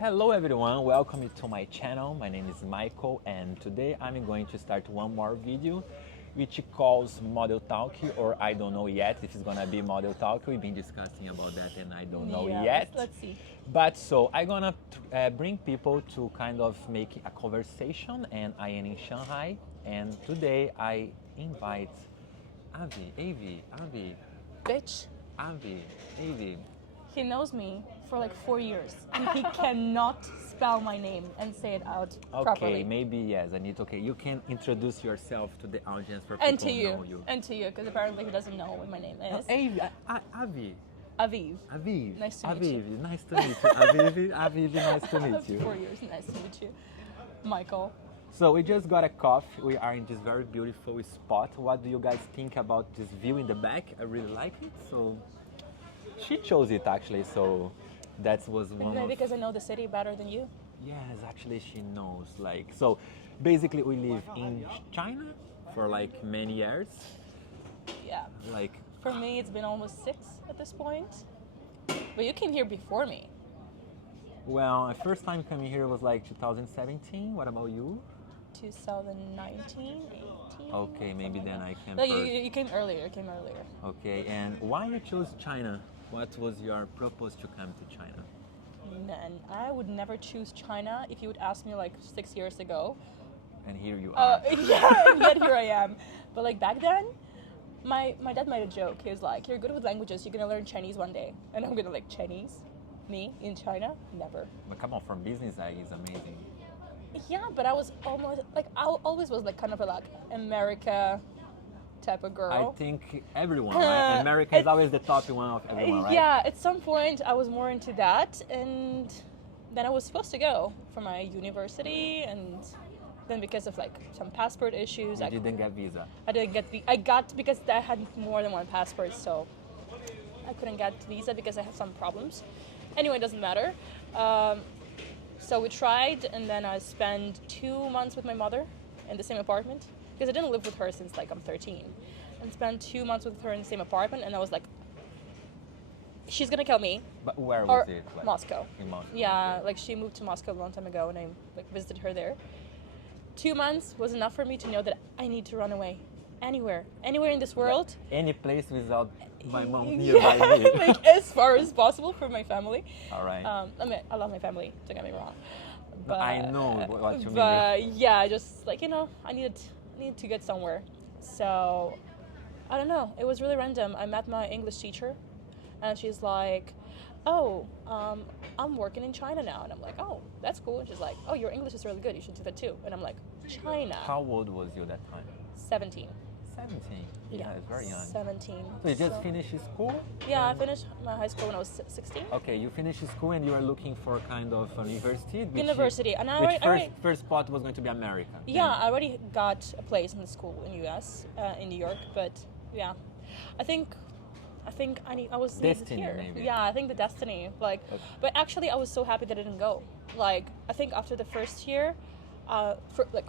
Hello everyone, welcome to my channel. My name is Michael and today I'm going to start one more video which calls Model Talk, or I don't know yet if it's gonna be Model Talk. We've been discussing about that and I don't know yet. Let's see. But so I'm gonna bring people to kind of make a conversation, and I am in Shanghai, and today I invite Avi, Bitch, Avi. he knows me for like 4 years and he cannot spell my name and say it out properly. Okay, maybe yes, Anita. Okay, you can introduce yourself to the audience for And people to who you. know you. And to you, because apparently he doesn't know what my name is. Avi. Aviv. Nice to meet you. Nice to meet you. Aviv, nice to meet you. 4 years, nice to meet you. Michael. So we just got a coffee. We are in this very beautiful spot. What do you guys think about this view in the back? I really like it. So she chose it actually. So that was one. Maybe because I know the city better than you. Yes, actually she knows. Like, so basically we live in China for like many years. Yeah. Like, For me, it's been almost 6 at this point. But you came here before me. well, my first time coming here was like 2017. What about you? 2019, 18. Okay, maybe then I came No, first. you came earlier. Okay, and why you chose China? What was your purpose to come to China? Man, I would never choose China if you would ask me like 6 years ago. And here you are. Yeah, and yet here I am. But like back then, my dad made a joke. He was like, "You're good with languages. You're gonna learn Chinese one day." And I'm gonna like Chinese, me in China, never. But come on, from business eye is amazing. Yeah, but I was almost like I always was like kind of a like America type of girl. I think everyone, right? America is always the top one of everyone, right? Yeah, at some point I was more into that, and then I was supposed to go for my university, and then because of like some passport issues, You didn't get visa. I didn't get I got because I had more than one passport, so I couldn't get visa because I had some problems. Anyway, it doesn't matter. So we tried, and then I spent 2 months with my mother in the same apartment because I didn't live with her since like I'm 13, and spent 2 months with her in the same apartment, and I was like, she's gonna kill me. But where Or was it? Like, Moscow. In Moscow. Yeah, like she moved to Moscow a long time ago, and I like visited her there. 2 months was enough for me to know that I need to run away, anywhere in this world. Any place without my mom nearby me. Like as far as possible for my family. All right. I mean, I love my family. Don't get me wrong. No, I know what you mean. But yeah, just like I needed to get somewhere. So I don't know. It was really random. I met my English teacher, and she's like, "Oh, I'm working in China now," and I'm like, "Oh, that's cool." And she's like, "Oh, your English is really good. You should do that too." And I'm like, "China." How old was you that time? 17. 17. Yeah, it's very young. 17. So you just finished school? Yeah, I finished my high school when I was 16. Okay, you finished school and you are looking for kind of a university? University, and I which already, first spot was going to be America? yeah, I already got a place in the school in US, in New York. But yeah, I think I was needed Destiny, here. maybe. Yeah, I think the destiny. Like, Okay. but actually, I was so happy that I didn't go. Like, I think after the first year.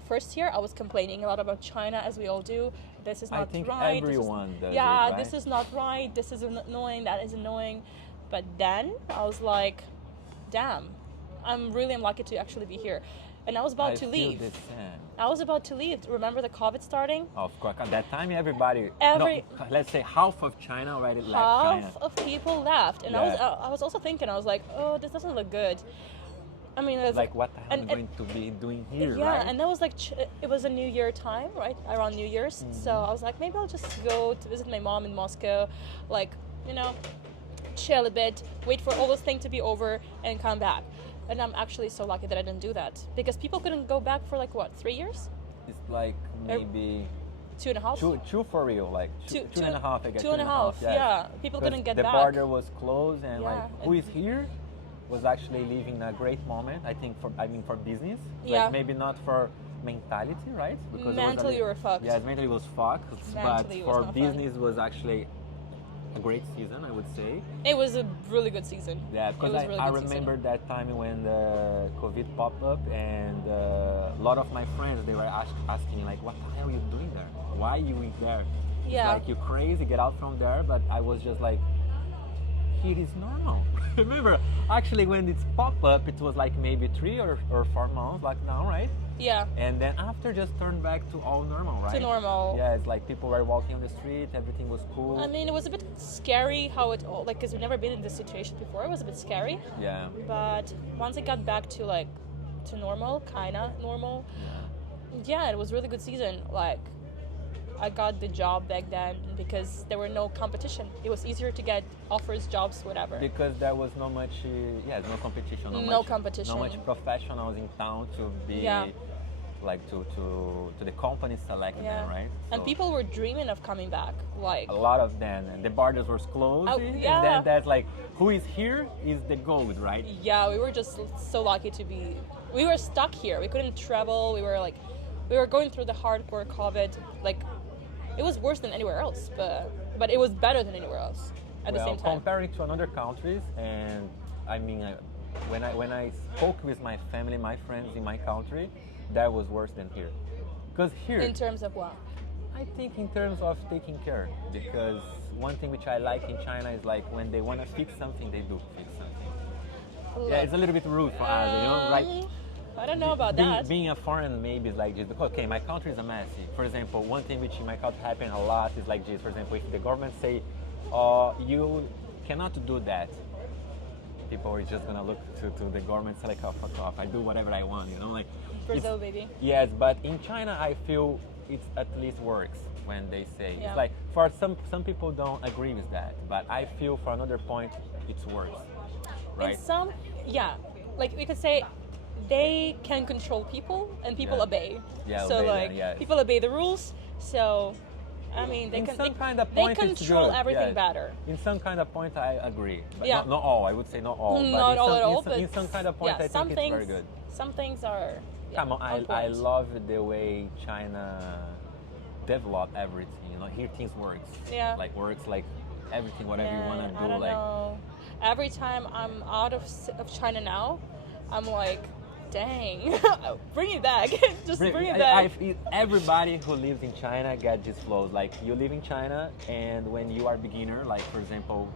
First year, I was complaining a lot about China, as we all do. This is not I think right. everyone does Yeah, it, right? this is not right. This is annoying. That is annoying. But then I was like, damn, I'm really unlucky to actually be here. And I was about to leave. Feel the same. I was about to leave. Remember the COVID starting? Of course, at that time everybody, Every- no, let's say half of China already left China. Half of people left, and Yeah. I was also thinking, I was like, oh, this doesn't look good. I mean, it's Like, what the hell am I and- going to be doing here, yeah, right? and that was like it was a New Year time, right around New Year's. Mm-hmm. So I was like, maybe I'll just go to visit my mom in Moscow, like chill a bit, wait for all this thing to be over, and come back. And I'm actually so lucky that I didn't do that because people couldn't go back for like what 3 years, It's like maybe 2.5. two for real, like two and a half, I guess. 2.5. yes. Yeah, people 'Cause couldn't get the back. border was closed, and Yeah. like who is here was actually living a great moment. I think for business. Yeah. Like maybe not for mentality, right? Because Mentally you were fucked. Yes, mentally it was fucked. Mentally it But was for not business was actually a great season, I would say. It was a really good season. Yeah, because It was a really I good season. remember that time when the COVID popped up, and a lot of my friends, they were asking me like, what the hell are you doing there? Why are you in there? Yeah. It's like, you crazy, get out from there. But I was just like, here is normal. Remember, actually, when it's pop up, it was like maybe 3 or 4 months lockdown, right? Yeah. And then after, just turned back to all normal, right? To normal. Yeah, it's like people were walking on the street, everything was cool. I mean, it was a bit scary how it all, like, because we've never been in this situation before. It was a bit scary. Yeah. But once it got back to like to normal, kinda normal, yeah, it was really good season. Like, I got the job back then because there were no competition. It was easier to get offers, jobs, whatever. Because there was no much, no competition. No competition. No much professionals in town to be, like to the company selecting them, right? And So people were dreaming of coming back. Like a lot of them, and the borders were closed. Oh, And yeah. then that's like, who is here is the gold, right? Yeah, we were just so lucky to be. We were stuck here. We couldn't travel. We were going through the hardcore COVID. Like, it was worse than anywhere else, but it was better than anywhere else at the same time. Comparing to another countries, and I mean, when I spoke with my family, my friends in my country, that was worse than here. Because here, In terms of what? I think in terms of taking care, because one thing which I like in China is like when they want to fix something, they do fix something. Yeah, it's a little bit rude for us, you know, right? I don't know about that. Being a foreign maybe is like this, because okay, my country is a mess. For example, one thing which in my country happen a lot is like this. For example, if the government say, you cannot do that, people are just gonna look to the government and say like, oh, fuck off, I do whatever I want, you know, like. Brazil, baby. Yes, but in China, I feel it at least works when they say. Yeah. It's like, for some people don't agree with that, but I feel for another point, it works, right? In some, like we could say, they can control people and people obey. Yeah, so obey them, like yes. people obey the rules. So, I mean, they In can some they, kind of they point, it's control good, everything yes. better. In some kind of point, I agree. But Yeah. not all. I would say not all. But Not in all some, at all, in some, but in some kind of point, I some think things, it's very good. Some things are. Come on, I point. love the way China developed everything. You know, here things works. Yeah. Like works like everything, whatever you want to do. I don't like know. Every time I'm out of China now, I'm like, dang, bring it back. Just bring it back. Everybody who lives in China get this flow. Like you live in China, and when you are beginner, like for example,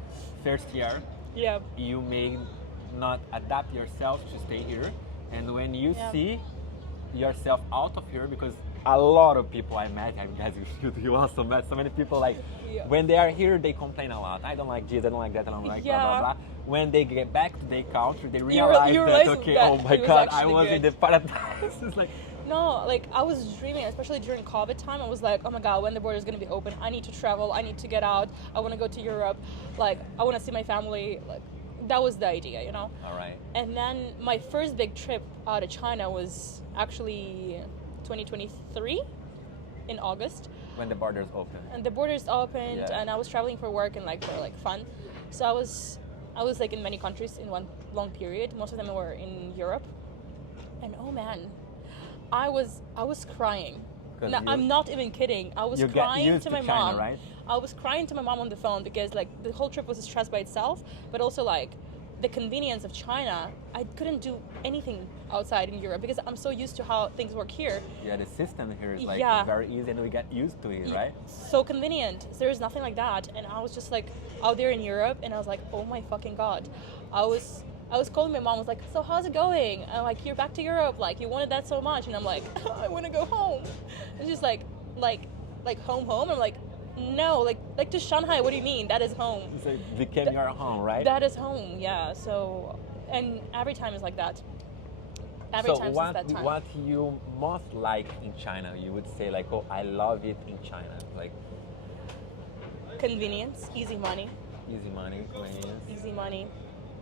first year, Yeah. you may not adapt yourself to stay here, and when you see yourself out of here, because a lot of people I met, I guess you also met so many people like when they are here they complain a lot. I don't like this, I don't like that, I don't like blah blah blah. When they get back to their country, they realize that okay, oh my god, I was in the paradise. It's like no, like I was dreaming, especially during COVID time. I was like, oh my god, when the border is gonna be open, I need to travel, I need to get out, I want to go to Europe, like I want to see my family. Like that was the idea, you know. All right. And then my first big trip out of China was actually 2023 in August. When the borders open. And the borders opened, and I was traveling for work and like for like fun. So I was like in many countries in one long period. Most of them were in Europe. And oh man, I was crying. No, I'm not even kidding. I was crying to my mom. Right? I was crying to my mom on the phone because like the whole trip was a stress by itself, but also like the convenience of China. I couldn't do anything outside in Europe because I'm so used to how things work here. Yeah, the system here is like very easy and we get used to it, right? So convenient. There is nothing like that. And I was just like out there in Europe and I was like, oh my fucking god. I was calling my mom, I was like, so how's it going? And I'm like, you're back to Europe, like you wanted that so much. And I'm like, I want to go home. And she's like home. I'm like, no, like to Shanghai, what do you mean? That is home. So it became your home, right? That is home, yeah. So, and every time is like that. Every time since that time. What you most like in China? You would say like, oh, I love it in China. Like convenience, easy money. Easy money, convenience. Easy money.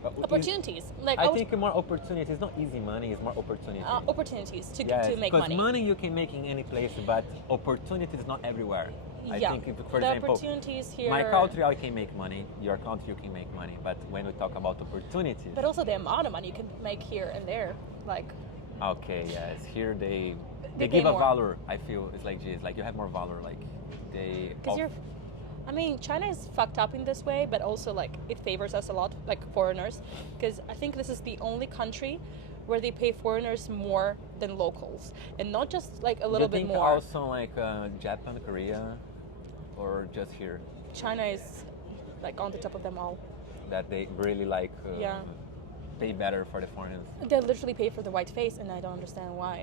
Opportunities. Like I think more opportunities, not easy money, it's more opportunity. Opportunities to make because money. money you can make in any place, but opportunity is not everywhere. I think, for the example, opportunities here. My country, I can make money. Your country, you can make money. But when we talk about opportunities, but also the amount of money you can make here and there, like. Okay, yes, here they give more. a value. I feel it's like this, like you have more value, like they. Because I mean, China is fucked up in this way, but also like it favors us a lot, like foreigners. Because I think this is the only country where they pay foreigners more than locals, and not just like a little bit more. Also like Japan, Korea, or just here. China is like on the top of them all. that they really like Yeah. pay better for the foreigners. They literally pay for the white face, and I don't understand why.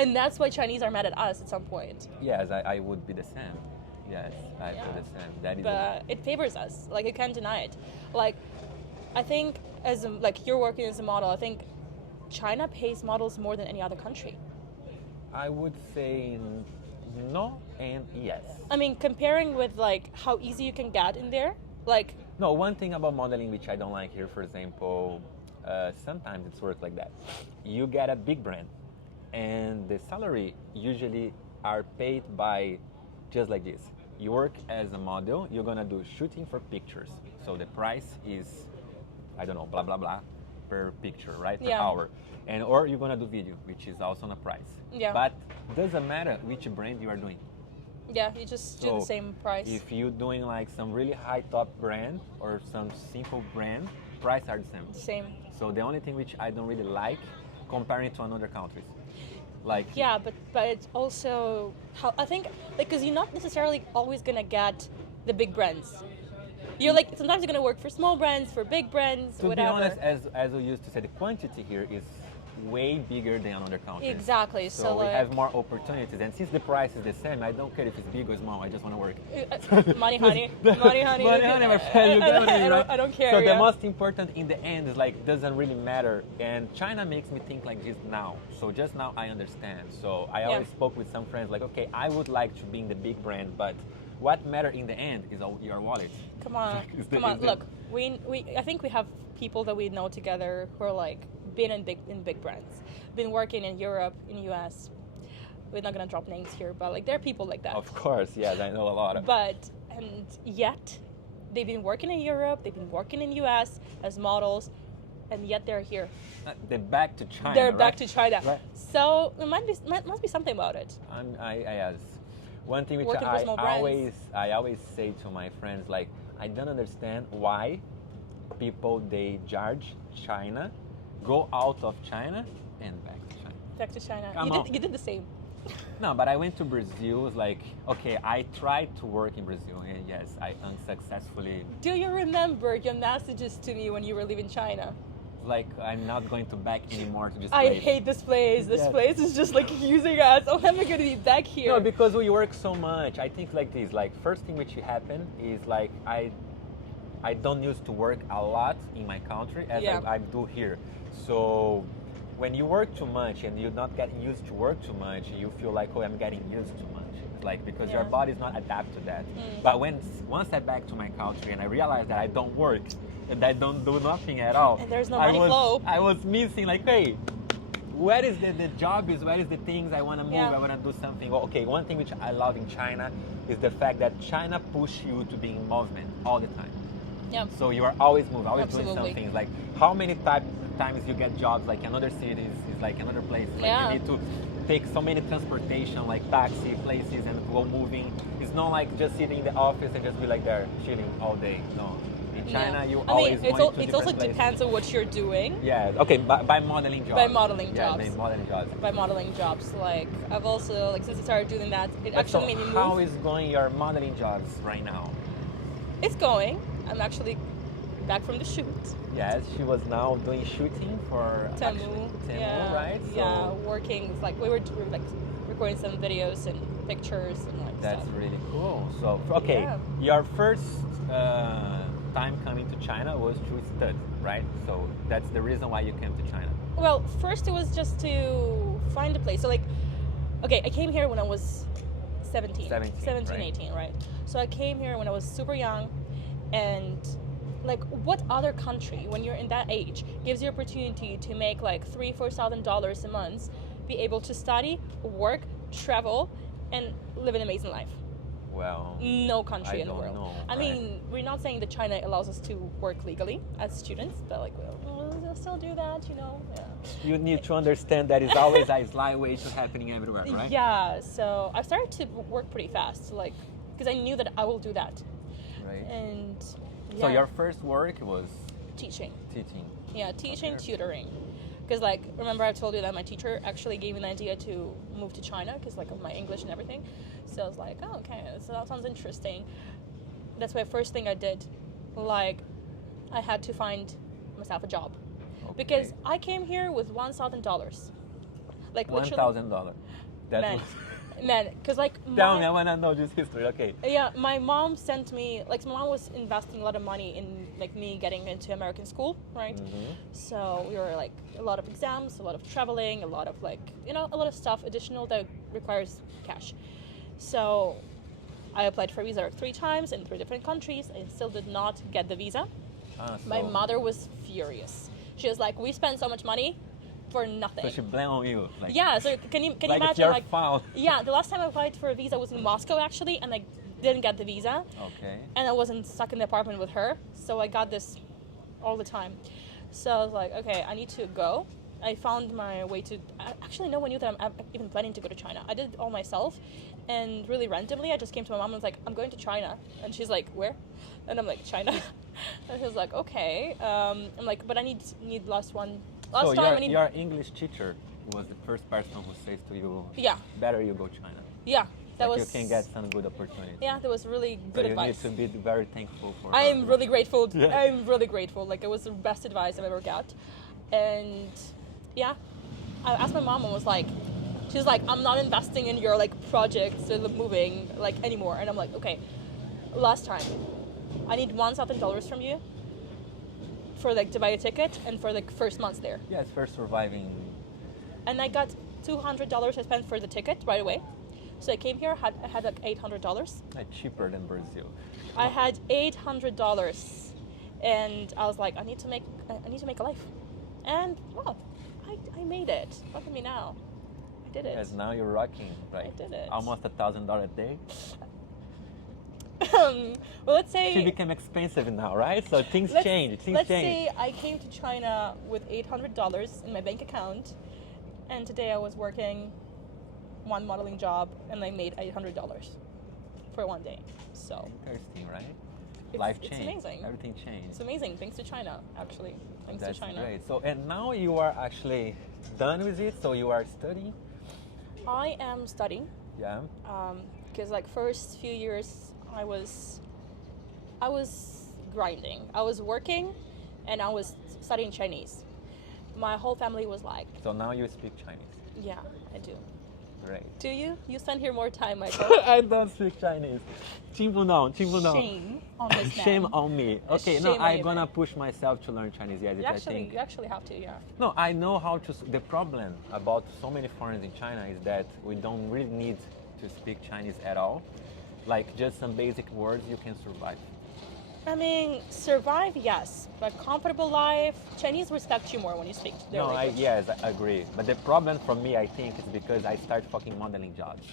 And that's why Chinese are mad at us at some point. Yes, I would be the same. Yes, I feel the same. That is But it favors us. Like, you can't deny it. Like, I think like you're working as a model, I think China pays models more than any other country. I would say no and yes. I mean, comparing with like how easy you can get in there, like No, one thing about modeling which I don't like here, for example, sometimes it's work like that. You get a big brand, and the salary usually are paid by just like this. You work as a model, you're gonna do shooting for pictures. So the price is, I don't know, blah blah blah per picture, right? Per Yeah. hour. And or you're gonna do video, which is also on a price. Yeah. But doesn't matter which brand you are doing. yeah, you just do So, the same price. If you're doing like some really high top brand or some simple brand, price are the same. Same. So the only thing which I don't really like comparing to another countries, like Yeah, but it's also how I think, like, because you're not necessarily always gonna get the big brands. You're like, sometimes you're gonna work for small brands, for big brands, to whatever. be honest, as we used to say, the quantity here is way bigger than other countries. Exactly. So, So we like, have more opportunities, and since the price is the same, I don't care if it's big or small. I just want to work. money, honey, money, honey. Money, honey, my friend, you got me, right? I don't care. So yeah. the most important in the end is like doesn't really matter, and China makes me think like this now. So just now I understand. So I always spoke with some friends like, okay, I would like to be in the big brand, but what matter in the end is your wallet. Come on, Is the- come on. is the- Look, we I think we have people that we know together who are like been in big brands, been working in Europe, in US. We're not gonna drop names here, but like there are people like that. Of course, yes, I know a lot of. But and yet they've been working in Europe, they've been working in US as models, and yet they're here. They're back to China. They're right? back to China. Right. So there must be something about it. I yes. One thing which Working for small brands. I always say to my friends, like, I don't understand why people they judge China, go out of China and back to China. Back to China. Come You on. did the same. No, but I went to Brazil. It's like, okay, I tried to work in Brazil, and yes, I unsuccessfully. Do you remember your messages to me when you were leaving China? Like, I'm not going to back anymore to this I place. hate this place. This Yes. place is just like using us. I'm never gonna be back here. No, because we work so much. I think like this. Like, first thing which happened is like I don't used to work a lot in my country as Yeah. I do here. So when you work too much and you're not getting used to work too much, you feel like, oh, I'm getting used too much. Like, because your Yeah. body's not adapt to that. But once I back to my country and I realized that I don't work and I don't do nothing at all, And there's no money flow. I was missing like, hey, where is the job is, where is the things I want to move, Yeah. I want to do something. Well, okay, one thing which I love in China is the fact that China push you to be in movement all the time. Yeah. So you are always moving, always Absolutely. doing something. Like how many times you get jobs like another cities is like another place. Like Yeah. you need to take so many transportation, like taxi places and go moving. It's not like just sitting in the office and just be like there chilling all day. No. In China, you I always mean, going to it also different places. depends on what you're doing. Yeah. Okay. By modeling jobs. By modeling Yeah, jobs. by modeling jobs. By modeling jobs, like I've also like since I started doing that, it actually So made me move. how is going your modeling jobs right now? It's going. I'm actually back from the shoot. Yes, she was now doing shooting for Temu, Temu, yeah, right? yeah, working. It's like we were like recording some videos and pictures and like That's stuff. really cool. So, okay, Yeah. your first time coming to China was to study, right? So that's the reason why you came to China. Well, first it was just to find a place. So like, okay, I came here when I was 17, 17, right. 18, right? So I came here when I was super young, and like, what other country, when you're in that age, gives you opportunity to make like $3,000-4,000 a month, be able to study, work, travel, and live an amazing life? Well, No country I in the don't world. know, I right. mean, we're not saying that China allows us to work legally as students, but like we'll still do that, you know? Yeah. you need to understand that it's always a slight way to happening everywhere, right? Yeah, so I started to work pretty fast, like, because I knew that I will do that. Right. And So yeah, your first work was teaching. teaching. Yeah, teaching, Okay. tutoring. Because like, remember I told you that my teacher actually gave me an idea to move to China because like of my English and everything. So I was like, oh, okay, so that sounds interesting. That's my first thing I did. Like, I had to find myself a job. Okay. Because I came here with $1,000. Like literally, $1,000. That man, was. man, because like Tell me, I wanna know this history. Okay. yeah, my mom sent me, like my mom was investing a lot of money in like me getting into American school, right? Mm-hmm. So we were like a lot of exams, a lot of traveling, a lot of like, you know, a lot of stuff additional that requires cash. So I applied for a visa 3 times in 3 different countries and still did not get the visa. My mother was furious. She was like, we spent so much money for nothing. So she blamed on you. Like, Yeah, so can you like imagine it's your like fault. yeah, the last time I applied for a visa was in Moscow actually, and I didn't get the visa. Okay. And I wasn't stuck in the apartment with her, so I got this all the time. So I was like, okay, I need to go. I found my way to. Actually, no one knew that I'm even planning to go to China. I did it all myself, and really randomly, I just came to my mom and was like, I'm going to China, and she's like, where? And I'm like, China. And she was like, okay. I'm like, but I need last time I need. Your English teacher was the first person who says to you, Yeah. better you go China. Yeah, that Like was. you can get some good opportunities. Yeah, that was really So good you advice. need to be very thankful for. I am really grateful. Yeah. I'm really grateful. Like it was the best advice I've ever got. And yeah, I asked my mom and was like, she was like, I'm not investing in your like projects or the moving like anymore. And I'm like, okay, last time, I need $1,000 from you for like to buy a ticket and for the first months there. Yes, first surviving. And I got $200 I spent for the ticket right away. So I came here, I had like $800. Like cheaper than Brazil. I had $800, and I was like, I need to make a life, and well, I made it. Look at me now, I did it. Yes, now you're rocking. Like I did it. almost $1,000 a day. Well, let's She say became expensive now, right? So things let's, change. let's say I came to China with $800 in my bank account, and today I was working one modeling job, and I made $800 for one day. So Interesting, right? It's- Life it's changed. amazing. Everything changed. it's amazing. Thanks to China, actually. Thanks That's to China. great. So and now you are actually done with it. So you are studying. I am studying. Yeah. Because like first few years I was grinding. I was working and I was studying Chinese. My whole family was like, So now you speak Chinese. yeah, I do. Great. Do you? You spend here more time, Michael. I don't speak Chinese. 听不懂，听不懂。 Shame on this man. Shame on me. Okay, no, Shame on I'm you, gonna man. push myself to learn Chinese. Yes, You I actually, think. you actually have to, yeah. No, I know how to. The problem about so many foreigners in China is that we don't really need to speak Chinese at all. Like just some basic words, you can survive. I mean, survive, yes, but comfortable life. Chinese respect you more when you speak their No, language. yes, I agree. But the problem for me, I think, is because I start fucking modeling jobs,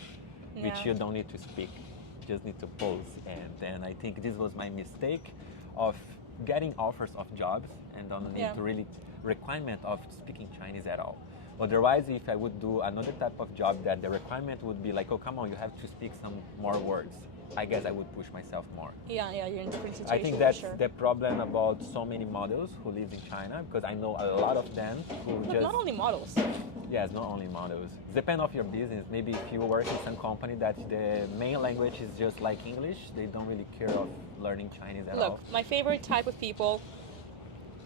which Yeah. you don't need to speak, you just need to pose. And then I think this was my mistake of getting offers of jobs and don't need Yeah. to really requirement of speaking Chinese at all. Otherwise, if I would do another type of job that the requirement would be like, oh, come on, you have to speak some more words, I guess I would push myself more. Yeah, you're in a different situation. I think for that's sure. the problem about so many models who live in China, because I know a lot of them who Look, just not only models. yes, not only models. Depend of your business. Maybe if you work in some company that the main language is just like English, they don't really care of learning Chinese at all. Look, my favorite type of people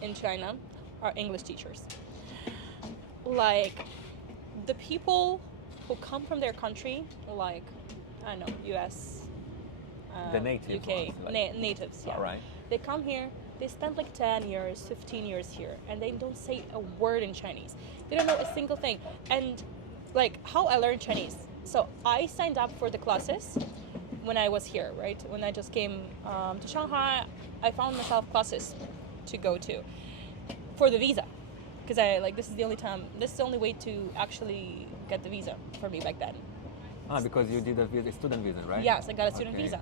in China are English teachers. Like, the people who come from their country, like, I don't know, US, The native UK, ones, like- natives, yeah. All right. They come here, they spend like 10 years, 15 years here, and they don't say a word in Chinese. They don't know a single thing. And like, how I learned Chinese. So I signed up for the classes when I was here, right? When I just came to Shanghai, I found myself classes to go to for the visa. Because this is the only way to actually get the visa for me back then. Because you did a student visa, right? Yes, I got a student Okay. visa.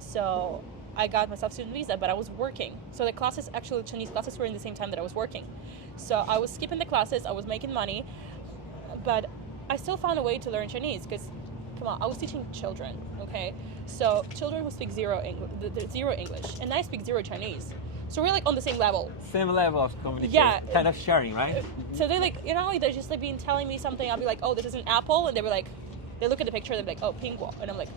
So I got myself a student visa, but I was working. So the classes, actually Chinese classes, were in the same time that I was working. So I was skipping the classes, I was making money, but I still found a way to learn Chinese because, come on, I was teaching children, okay? So children who speak zero English, and I speak zero Chinese. So we're like on the same level. Same level of communication. Yeah. Kind of sharing, right? So they're like, they're just like being telling me something. I'll be like, oh, this is an apple, and they were like, they look at the picture, they're like, oh, 苹果, and I'm like,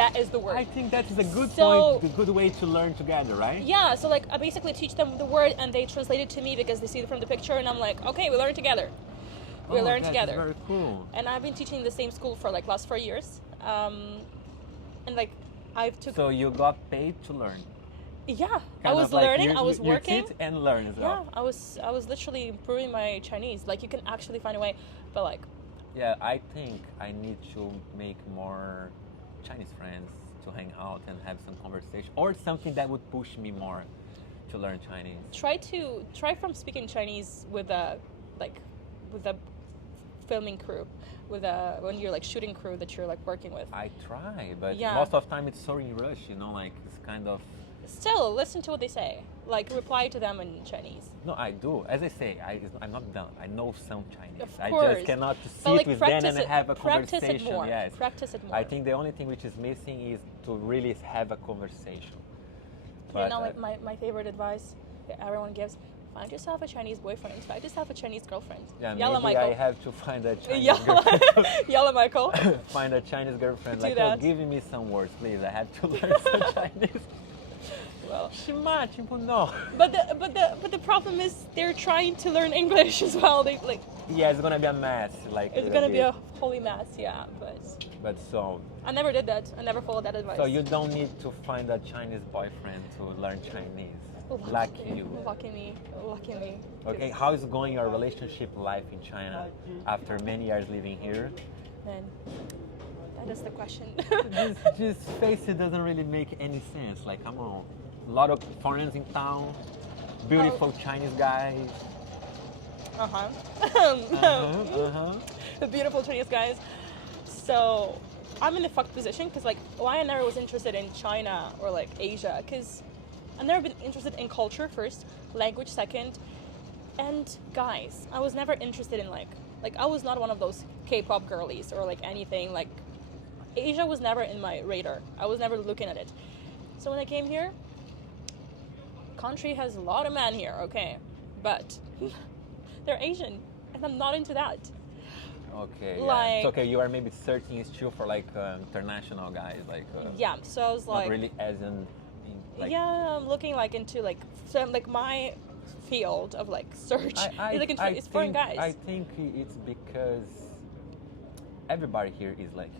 that is the word. I think that is a good So- point, a good way to learn together, right? Yeah, so like I basically teach them the word and they translate it to me because they see it from the picture and I'm like, okay, we learn together. We learn that's together. very cool. And I've been teaching the same school for like last 4 years. And like I've took So you got paid to learn. yeah, I Kind was of like learning, you- I was you working. teach and learn as Yeah, well. I was literally improving my Chinese. Like you can actually find a way, but like Yeah, I think I need to make more Chinese friends to hang out and have some conversation, or something that would push me more to learn Chinese. try from speaking Chinese with a filming crew, with a when you're like shooting crew that you're like working with. I try, but Yeah. most of the time it's so in rush, like it's kind of. Still, listen to what they say. Like reply to them in Chinese. No, I do. As I say, I'm not done. I know some Chinese. Of I course. just cannot But sit like with them practice and it, have a practice conversation. it more. Yes. Practice it more. I think the only thing which is missing is to really have a conversation. You know, like my favorite advice that everyone gives: find yourself a Chinese boyfriend. Find yourself a Chinese girlfriend. yeah, Yalla, maybe Michael. I have to find a Chinese Yalla, girlfriend. Yalla, Michael. Find a Chinese girlfriend. Do Like, that. give me some words, please. I have to learn some Chinese. Well, 是吗？听不懂。 but the problem is they're trying to learn English as well. They like Yeah, it's gonna be a mess. Like it's gonna be a holy mess. Yeah, but But so I never did that. I never followed that advice. so you don't need to find a Chinese boyfriend to learn Chinese. Lucky you. Lucky me. Lucky me. Okay, how is going your relationship life in China after many years living here? Man, that is the question. This face it doesn't really make any sense. Like, come on, a lot of foreigners in town, beautiful Chinese guys. The beautiful Chinese guys. So I'm in a fucked position because like why I never was interested in China or like Asia because I've never been interested in culture first, language second, and guys. I was never interested in like I was not one of those K-pop girlies or like anything like Asia was never in my radar. I was never looking at it. So when I came here, country has a lot of men here, okay, but they're Asian and I'm not into that. Okay, Like- it's okay. You are maybe searching still for like international guys, like Yeah, so I was not like, really as in like. yeah, I'm looking like into like some like my field of like search is like into, it's foreign guys. I think it's because everybody here is like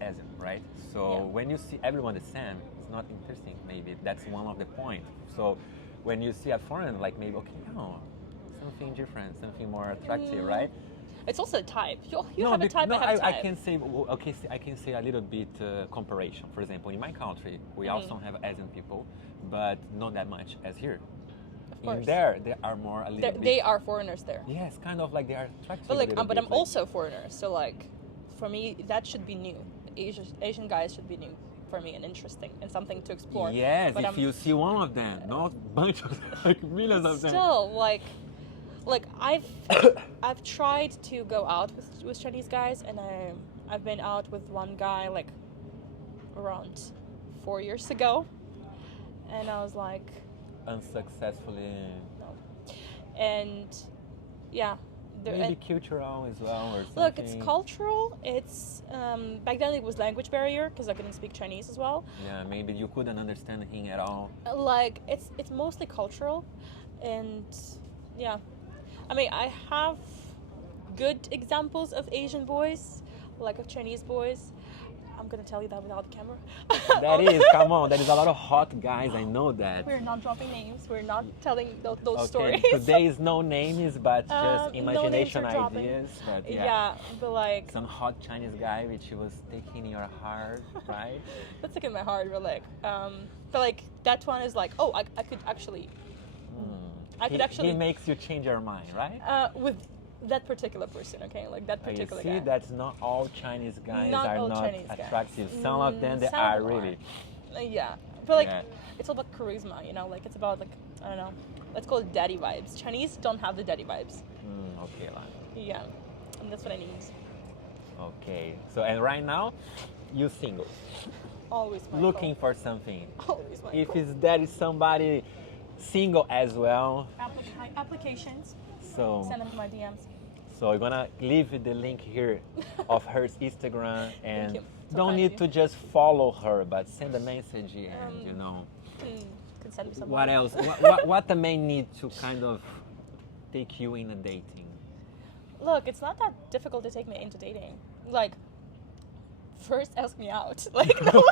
Asian, right? So Yeah. when you see everyone the same, it's not interesting. Maybe that's one of the points. So when you see a foreign, like maybe okay, no, something different, something more attractive, right? It's also a type. You No, have a type. no, I have a type. I can say okay. I can say a little bit comparison. For example, in my country, we Mm-hmm. also have Asian people, but not that much as here. Of In course. there, they are more a little bit. They are foreigners there. Yes, kind of like they are attractive. But like, a little but bit, I'm like- also a foreigner, so like, for me that should be new. Asian guys should be new for me and interesting and something to explore. Yes, but if you see one of them, not bunch of like millions of them. still like I've tried to go out with Chinese guys, and I've been out with one guy like around 4 years ago, and I was like, Unsuccessfully, no, and yeah. maybe cultural as well or something. Look, it's cultural. It's back then it was language barrier because I couldn't speak Chinese as well. Yeah, maybe you couldn't understand him at all. Like it's mostly cultural, and yeah, I mean I have good examples of Asian boys, like of Chinese boys. I'm gonna tell you that without the camera. That is, come on, there is a lot of hot guys. I know that. We're not dropping names. We're not telling those Okay, stories. today is no names, but No just names imagination are dropping. ideas. But yeah, Yeah, but like some hot Chinese guy which was taking your heart, right? that's like in my heart. But like that one is like, oh, I could actually. I could actually- He makes you change your mind, right? With that particular person, okay, like that You particular see, guy. that's not all Chinese guys Not are all not Chinese guys. attractive. Some of them they Some are of them really. Yeah, but like Yeah. it's all about charisma, you know. Like it's about like I don't know. Let's call it daddy vibes. Chinese don't have the daddy vibes. Okay, Lana. Yeah, and that's what I need. Okay. So and right now, you single, Always my looking for something. Always my If is there is somebody single as well, applications. so Send them to my DMs. so we're gonna leave the link here of her Instagram and you. don't kind need of to just follow her, but send a message and can send me some What money. else? What the main need to kind of take you in a dating? Look, it's not that difficult to take me into dating. Like, first ask me out. Like, no,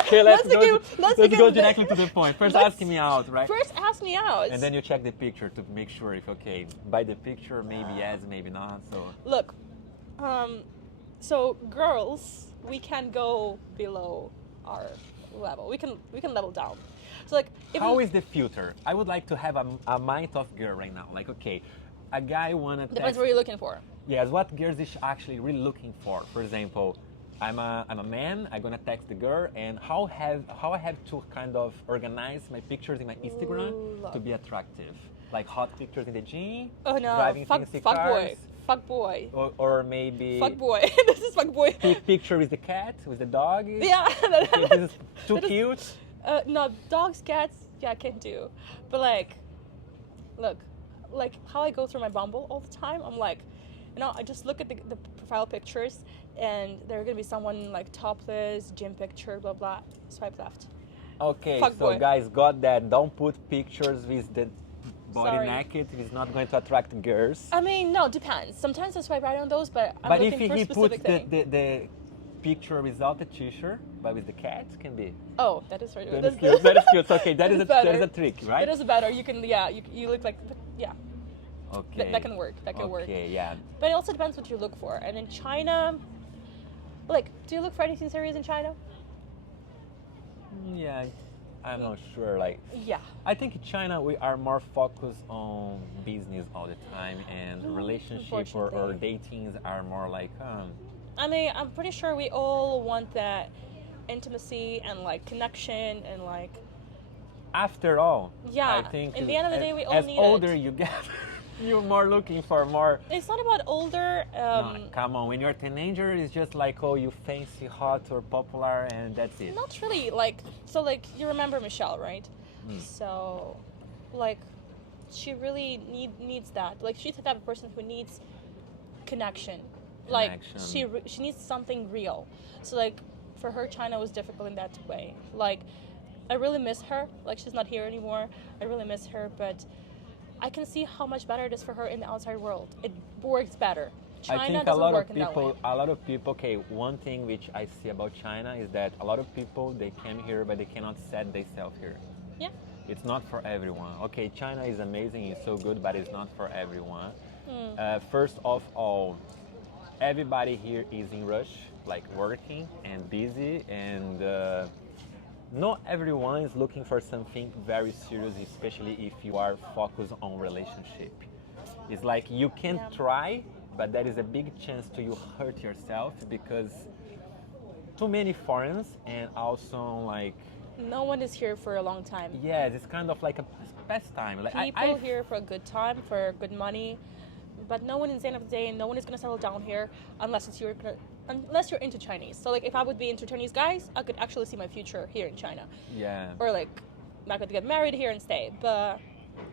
Okay, let's go begin directly to the point. First, let's- asking me out, right? First, ask me out. And then you check the picture to make sure if okay. By the picture, maybe yes, maybe not. So Look, so girls, we can go below our level. We can level down. So like, if how you, is the filter? I would like to have a mind of girl right now. Like, okay, a guy wanna depends text. what you're looking for. Yes, what girls is actually really looking for? For example, I'm a man. I'm gonna text the girl, and how I have to kind of organize my pictures in my Instagram Ooh, to be attractive, like hot pictures in the gym, Oh no, driving fuck fancy boy, cars, fuck boy, or maybe fuck boy. This is fuck boy. picture with the cat, with the dog. Yeah. Okay, this is too That is- cute. No, dogs, cats, yeah, I can do. But like, look, like how I go through my Bumble all the time, I'm like, I just look at the profile pictures and there's gonna be someone like topless, gym picture, blah blah. Swipe left. Okay, Fuck so boy. guys, got that. Don't put pictures with the body Sorry. naked. It's not going to attract girls. I mean, no, depends. Sometimes I swipe right on those, but I'm But if looking for a he puts specific thing. the picture without the t-shirt, but with the cat, can be. Oh, that is right. That is cute. That is cute. Okay, that is better. a trick, right? That is better. You can, yeah, you look like, yeah, Okay. that can work. That can work. Okay, yeah. But it also depends what you look for. And in China, like, do you look for anything serious in China? Yeah, I'm not sure. Like, Yeah. I think in China we are more focused on business all the time, and relationship or Unfortunately. datings are more like, I mean, I'm pretty sure we all want that intimacy and like connection and like, after all, Yeah, I think in the end of the day, we all as need older it. you get, you're more looking for more. it's not about older. No, come on, when you're a teenager, it's just like, oh, you fancy, hot, or popular, and that's it. Not really. Like, so like you remember Michelle, right? Mm. So, like, she really needs that. Like, she's the type of person who needs connection. Like, Connection. she needs something real. So like, for her, China was difficult in that way. Like, I really miss her. Like, she's not here anymore. I really miss her, but I can see how much better it is for her in the outside world. It works better. China I think a doesn't lot work of in that way. people. Okay, one thing which I see about China is that a lot of people they came here, but they cannot set themselves here. Yeah. It's not for everyone. Okay, China is amazing, it's so good, but it's not for everyone. First of all, everybody here is in rush, like working and busy, and not everyone is looking for something very serious, especially if you are focused on relationship. It's like you can Yeah. try, but there is a big chance to you hurt yourself because too many foreigners and also like No one is here for a long time. yes, it's kind of like a pastime. Like People here for a good time, for good money, but no one in the end of the day, no one is gonna settle down here unless unless you're into Chinese. So like, if I would be into Chinese guys, I could actually see my future here in China, yeah. or like, I could get married here and stay. But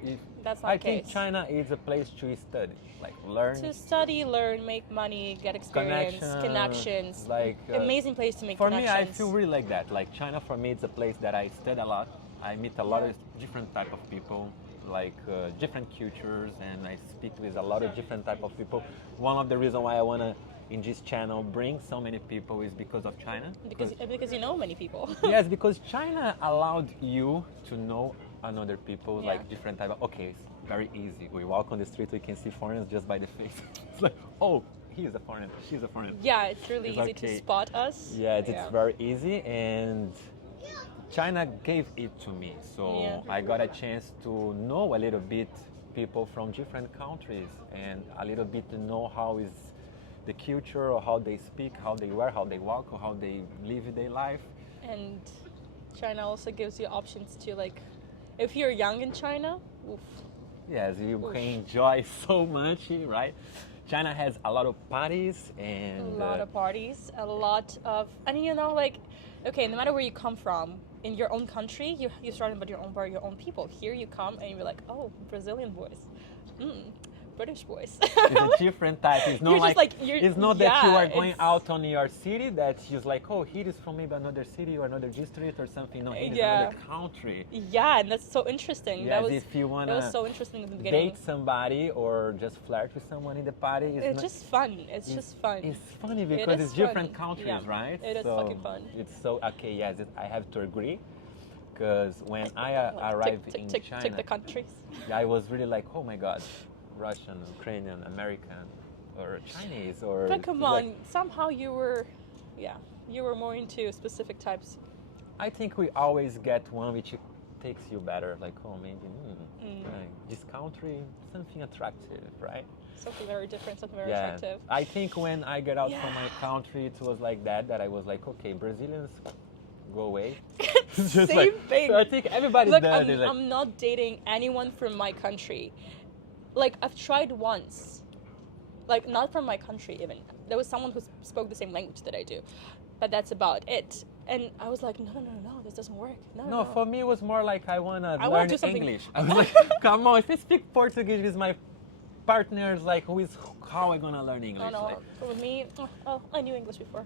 If- that's not I the think case. China is a place to study, like learn To study, learn, make money, get experience, connections. Like Amazing place to make for me, connections. I feel really like that. Like China for me, it's a place that I study a lot. I meet a lot of different type of people, like different cultures, and I speak with a lot of different type of people. One of the reasons why I wanna in this channel bring so many people is because of China. because you know many people. Yes, because China allowed you to know another people, Yeah. like different type of. Okay, it's very easy. We walk on the street, we can see foreigners just by the face. It's like, oh, he's a foreigner, she's a foreigner. Yeah, it's really It's easy okay. to spot us. Yeah, it's very easy, and China gave it to me, so Yeah. I got a chance to know a little bit people from different countries, and a little bit to know how is the culture, or how they speak, how they wear, how they walk, or how they live their life. And China also gives you options to like, if you're young in China, oof, Yes, you Oof. can enjoy so much, right? China has a lot of parties a and lot of parties, a lot of, and like, okay, no matter where you come from, in your own country, you started with your own bar, your own people. Here you come and you're like, oh, Brazilian boys, British voice. It's a different type. It's not You're just like, it's not that you yeah, are going it's- out on your city that you're like, oh, he is from maybe another city or another district or something. No, he is Yeah. another country. Yeah, and that's so interesting. Yes, that if you was wanna so interesting in the beginning. date somebody or just flirt with someone in the party, It's just fun. It's just fun. It's funny It because is it's different funny. countries, Yeah, right? it is so fucking fun. It's so okay. Yes, I have to agree. Because when I Like, arrived tick, in tick, China, tick the countries. I was really like, oh my god, Russian, Ukrainian, American, or Chinese, or. But come it's on, like- somehow you were more into specific types. I think we always get one which takes you better. Like, oh, maybe this country, something attractive, right? Something very different, something very Yeah. attractive. I think when I get out from my Yeah. country, it was like that. That I was like, okay, Brazilians, go away. Same thing. So I think everybody Look, does it. Like, I'm not dating anyone from my country. Like, I've tried once. Like, not from my country even. There was someone who spoke the same language that I do. But that's about it. And I was like, no, this doesn't work. no, for me it was more like I wanna I wanna learn do something- English. I was like, come on, if I speak Portuguese with my partners, like, how am I gonna learn English? No, Like, with me, I knew English before.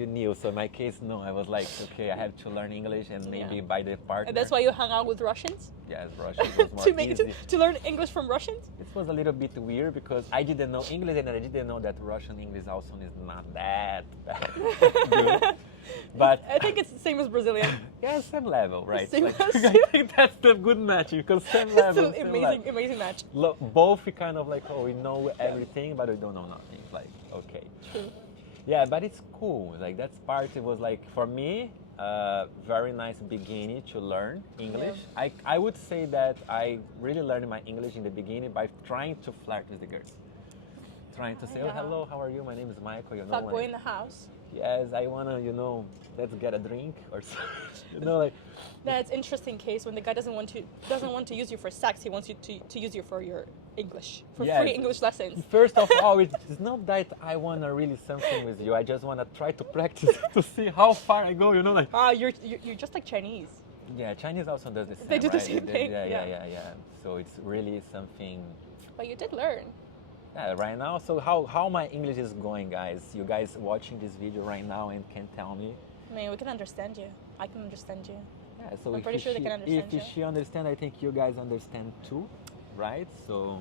you knew. So in my case, no. I was like, okay, I have to learn English, and maybe Yeah. by the partner. And that's why you hung out with Russians? Yes, Russian was more to make easy. to learn English from Russians? It was a little bit weird because I didn't know English, and I didn't know that Russian English also is not that good. But I think it's the same as Brazilian. yeah, same level, right? Same Like, level. I think that's the good match because same It's level. an same amazing, level. amazing match. Both we kind of like, oh, we know everything, but we don't know nothing. Like, okay. True. Yeah, but it's cool. Like, that's part, it was like, for me, very nice beginning to learn English. I would say that I really learned my English in the beginning by trying to flirt with the girls. Trying to say, oh, Yeah. hello, how are you? My name is Michael. You know, Fuck boy in the house. yes, I wanna, let's get a drink or something. Like, That's interesting case when the guy doesn't want to use you for sex. He wants you to use you for your English, for Yes. free English lessons. first of all, it's not that I wanna really something with you. I just wanna try to practice to see how far I go. Like. You're just like Chinese. Yeah, Chinese also does the same. They do the right? same thing, Yeah. yeah. So it's really something. But you did learn. Yeah, right now. So how my English is going, guys? You guys watching this video right now and can tell me. I mean, we can understand you. I can understand you. Yeah. So I'm if pretty sure they can understand if you. she understand, I think you guys understand too, right? So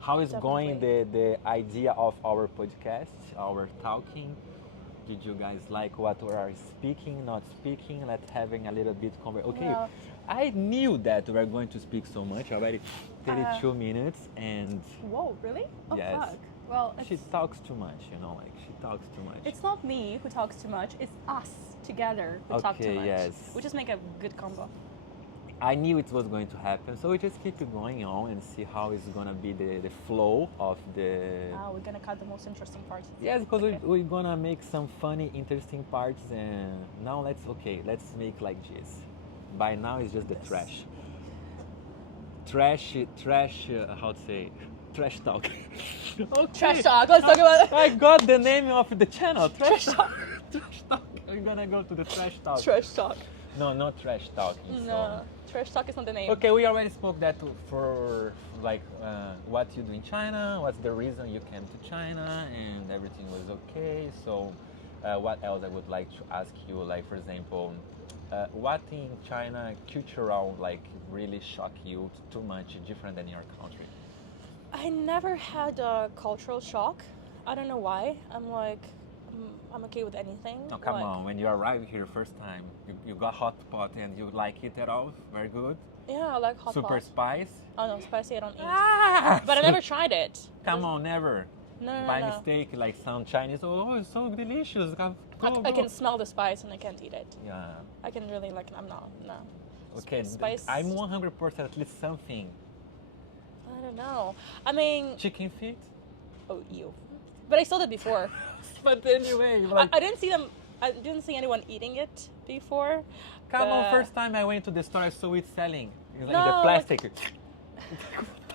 how is going Definitely. the idea of our podcast, our talking? Did you guys like what we are speaking, not speaking? Let's having a little bit Okay, Well- I knew that we are going to speak so much already. 32 minutes, and Whoa, really? Oh, Yes. fuck. Well, she it's, talks too much. Like she talks too much. it's not me who talks too much. It's us together who talk too Okay, much. yes. We just make a good combo. I knew it was going to happen, so we just keep it going on and see how it's gonna be the flow of the. We're gonna cut the most interesting parts. Yes, because Okay. we're gonna make some funny, interesting parts, and now let's make like this. By now it's just the trash. Trash. How to say? Trash talk. Okay. Trash talk. Let's talk about it. I got the name of the channel. Trash talk. Trash talk. We're gonna go to the trash talk. Trash talk. No, not trash talking. No, trash talk is not the name. Okay, we already spoke that for like what you do in China, what's the reason you came to China, and everything was okay. So, what else I would like to ask you? Like, for example, what in China cultural like really shock you too much different than your country? I never had a cultural shock. I don't know why. I'm okay with anything. Oh, come Like, on, when you arrived here first time, you got hot pot and you like it at all? Very good. Yeah, I like hot Super pot. spice. Oh no, spicy I don't eat. Ah! But I never tried it. Come on, never. No. By mistake, like some Chinese. Oh, it's so delicious. Go, I can smell the spice and I can't eat it. Yeah. I can really I'm not. No. Okay. Spice. I'm 100% at least something. I don't know. I mean, Chicken feet. oh you. But I saw that before. But anyway, like, I didn't see them. I didn't see anyone eating it before. come on. but- First time I went to the store, I saw it selling. It's like No, the like- plastic.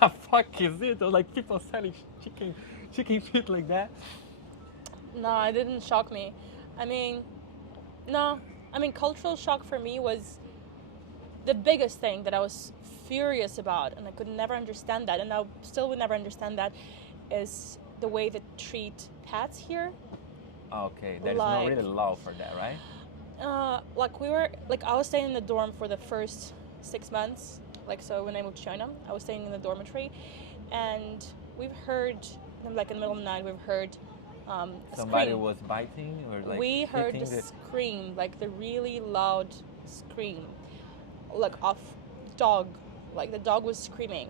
What the fuck is it? Or like people selling chicken feet like that. No, it didn't shock me. I mean, no. I mean, cultural shock for me was the biggest thing that I was furious about, and I could never understand that, and I still would never understand that, is the way they treat pets here. Okay, there is Like- no really law for that, right? I was staying in the dorm for the first 6 months. Like, so when I moved to China, I was staying in the dormitory, and we've heard, like in the middle of the night, we've heard a Somebody scream. was biting or like We heard hitting the scream, like the really loud scream, like of dog, like the dog was screaming,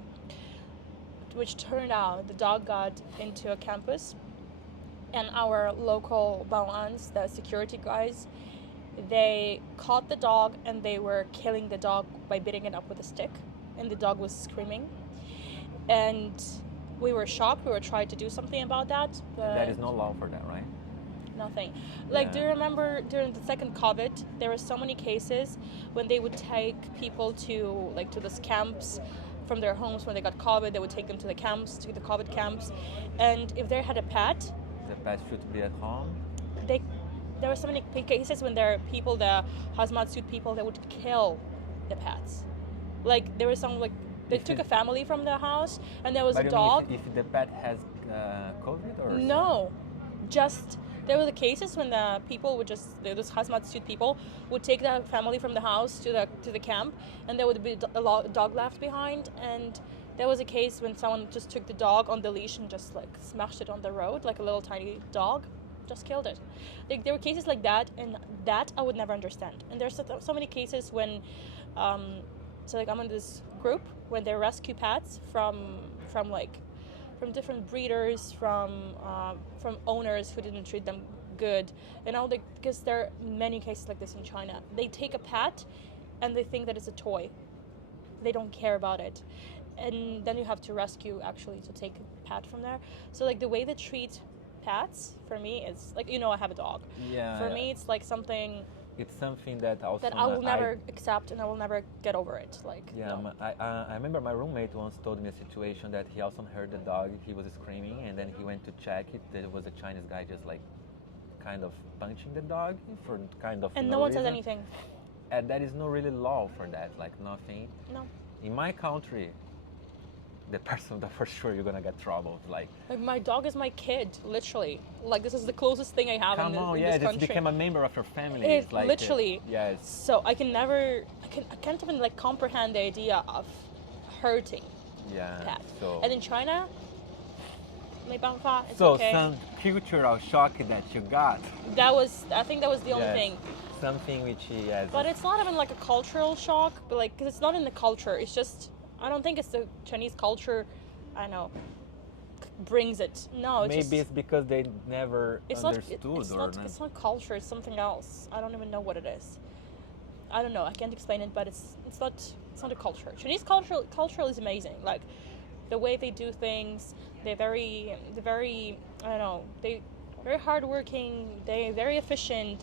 which turned out the dog got into a campus, and our local baoans, the security guys, they caught the dog and they were killing the dog by beating it up with a stick, and the dog was screaming, and we were shocked. We were trying to do something about that, but There is no law for that, right? nothing. Like, do Yeah. you remember during the second COVID, there were so many cases when they would take people to those camps from their homes when they got COVID. They would take them to the camps, to the COVID camps, and if they had a pet, The pet should be at home. there were so many cases when there are people, the hazmat suit people, that would kill the pets. Like, there was some, like, they If took it- a family from the house, and there was But a you mean dog. if the pet has COVID or No, just there were the cases when the people would just, those hazmat suit people would take the family from the house to the camp, and there would be a dog left behind. And there was a case when someone just took the dog on the leash and just like smashed it on the road, like a little tiny dog, just killed it. Like, there were cases like that, and that I would never understand. And there's so many cases when, I'm in this group when they rescue pets from different breeders, from owners who didn't treat them good, because there are many cases like this in China. They take a pet and they think that it's a toy. They don't care about it, and then you have to rescue actually to take a pet from there. So like the way they treat pets, for me, is like, I have a dog. Yeah. For me, it's like something It's something that also that I will never accept, and I will never get over it. Like, Yeah, no. I remember my roommate once told me a situation that he also heard the dog. He was screaming, and then he went to check it. There was a Chinese guy just like kind of punching the dog for kind of And no no one says reason. anything. And there is no really law for that, like nothing. No. In my country, the person that for sure you're gonna get troubled. Like, My dog is my kid, literally. Like, this is the closest thing I have come in, on, in yeah, this just country. became a member of your family. It It's like, literally. yes. So I can't even like comprehend the idea of hurting Yeah. pet. So, And in China, 没办法, it's so okay. some cultural shock that you got. I think that was the only Yes. thing. Something which yes. But it's not even like a cultural shock, but like, because it's not in the culture. It's just, I don't think it's the Chinese culture, I know, brings it. No, it's Maybe just, it's because they never it's understood not, it's not culture, it's something else. I don't even know what it is. I don't know, I can't explain it, but it's not a culture. Chinese culture is amazing. Like, the way they do things, they're very I don't know, they very hardworking, they're very efficient.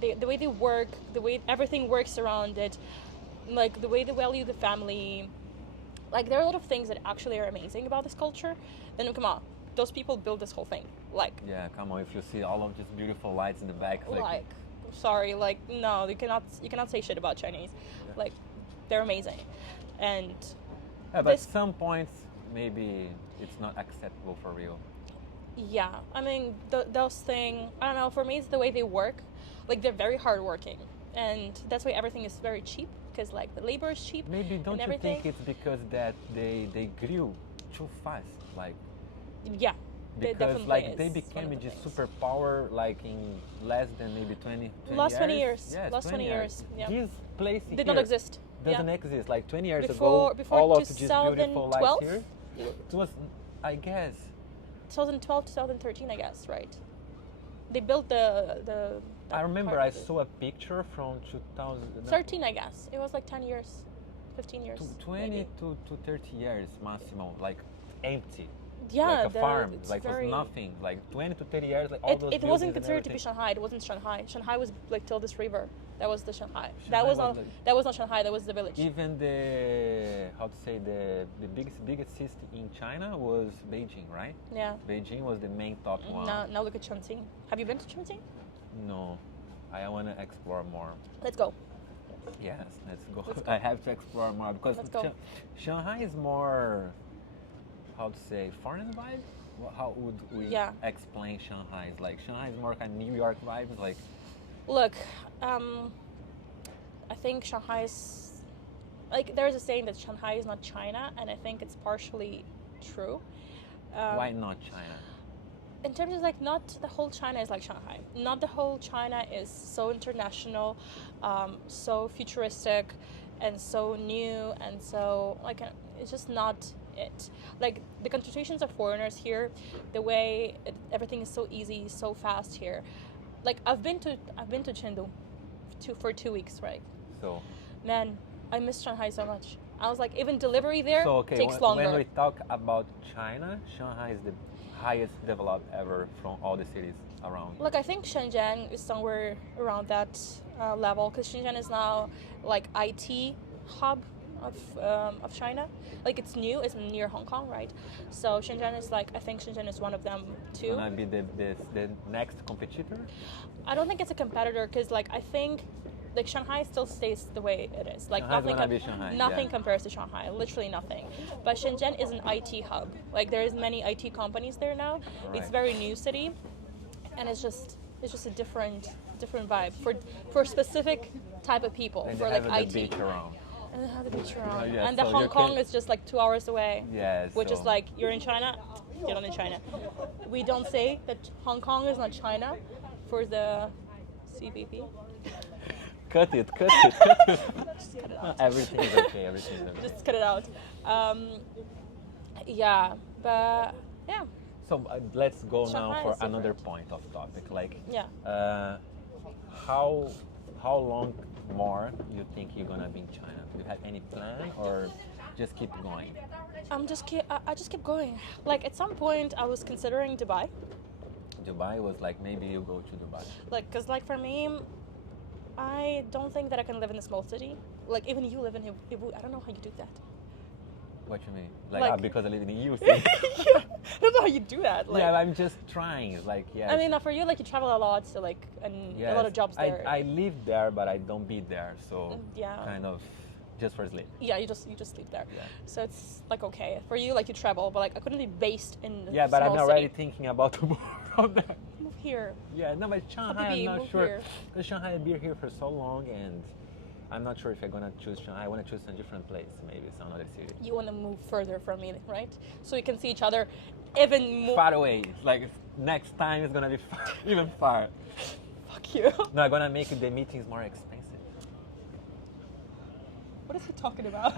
The way they work, the way everything works around it, like the way they value the family. Like, there are a lot of things that actually are amazing about this culture. Then come on, those people built this whole thing. Like, Yeah, come on! If you see all of these beautiful lights in the back, it's like, sorry, like, no, you cannot say shit about Chinese. Like, they're amazing, and yeah, but this- some points maybe it's not acceptable for real. yeah, I mean, those thing, I don't know. For me, it's the way they work. Like, they're very hardworking, and that's why everything is very cheap. Because like the labor is cheap. Maybe don't and you everything. think it's because that they grew too fast, like Yeah. because definitely like they is one became of the a things. superpower like in less than maybe 20 Last 20 years. Yes, Last 20 years, yeah. This place Did not here exist. doesn't Yeah. exist. Like 20 years Before ago, all of these beautiful 2012? lights here, it was, I guess, 2012, 2013, I guess, right? They built the I remember part I of it. saw a picture from 2000, 13, I guess. It was like 10 years, 15 years. 20 maybe. to 30 years maximum, like empty. Yeah, like a farm, it's like very, was nothing. Like 20 to 30 years, like all those It wasn't buildings and considered to be everything. Shanghai. It wasn't Shanghai. Shanghai was like till this river. That was the Shanghai. Shanghai That was was not. like- That was not Shanghai. That was the village. Even the how to say the biggest city in China was Beijing, right? Yeah. Beijing was the main top one. Now look at Chongqing. Have you been to Chongqing? No, I want to explore more. Let's go. Yes, let's go. Let's go. I have to explore more because Let's go. Shanghai is more, how to say, foreign vibe. How would we Yeah. explain Shanghai? It's like Shanghai is more kind of New York vibes, like Look, I think Shanghai is like there's a saying that Shanghai is not China, and I think it's partially true. why not China? In terms of like not the whole China is like Shanghai. Not the whole China is so international, so futuristic, and so new, and so like it's just not it. Like the concentrations of foreigners here, the way everything is so easy, so fast here. Like I've been to Chengdu, for 2 weeks, right? So, Man, I miss Shanghai so much. I was like, even delivery there so okay, takes longer. when we talk about China, Shanghai is the highest developed ever from all the cities around. Look, I think Shenzhen is somewhere around that level because Shenzhen is now like IT hub of China. Like it's new, it's near Hong Kong, right? So Shenzhen is like, I think Shenzhen is one of them too. Gonna be the next competitor? I don't think it's a competitor because like I think like Shanghai still stays the way it is. Like Shanghai's nothing, gonna be Shanghai, nothing yeah. compares to Shanghai. Literally nothing. But Shenzhen is an IT hub. Like there's many IT companies there now. It's Right. very new city, and it's just a different vibe for specific type of people And for they like have IT. the beach around. And they have the beach around. yeah, and the so Hong you Kong can- is just like 2 hours away. Yes. Which is so- like you're in China, you're not in China. We don't say that Hong Kong is not China for the CVP. Cut it, cut it, cut it. Just cut it out. Everything is okay, everything is okay. Just cut it out. Yeah, but yeah, So let's go now Shanghai for is another different. point of topic. Like, yeah. how long more you think you're gonna be in China? Do you have any plan or just keep going? I just keep going. Like at some point, I was considering Dubai. Dubai was like maybe you go to Dubai. Like, cause like for me, I don't think that I can live in a small city. Like even you live in Ibu. I don't know how you do that. What you mean? Like, Like- because I live in the EU. I don't know how you do that. Like, yeah, I'm just trying. Like, yeah. I mean, for you, like you travel a lot, so like, and a lot of jobs there. I live there, but I don't be there, so Yeah. kind of just for sleep. Yeah, you just sleep there. Yeah. So it's like okay for you, like you travel, but like I couldn't be based in. Yeah, but I'm small already city. thinking about tomorrow. That. Move here. Yeah, no, but Shanghai, Habibi, I'm not move sure. here. Because Shanghai, I've been here for so long, and I'm not sure if I'm gonna choose Shanghai. I wanna choose a different place, maybe some other city. You want to move further from me, right? So you can see each other even more. Far away. Like next time it's gonna be far, even far. Fuck you. No, I'm gonna make the meetings more expensive. What is he talking about?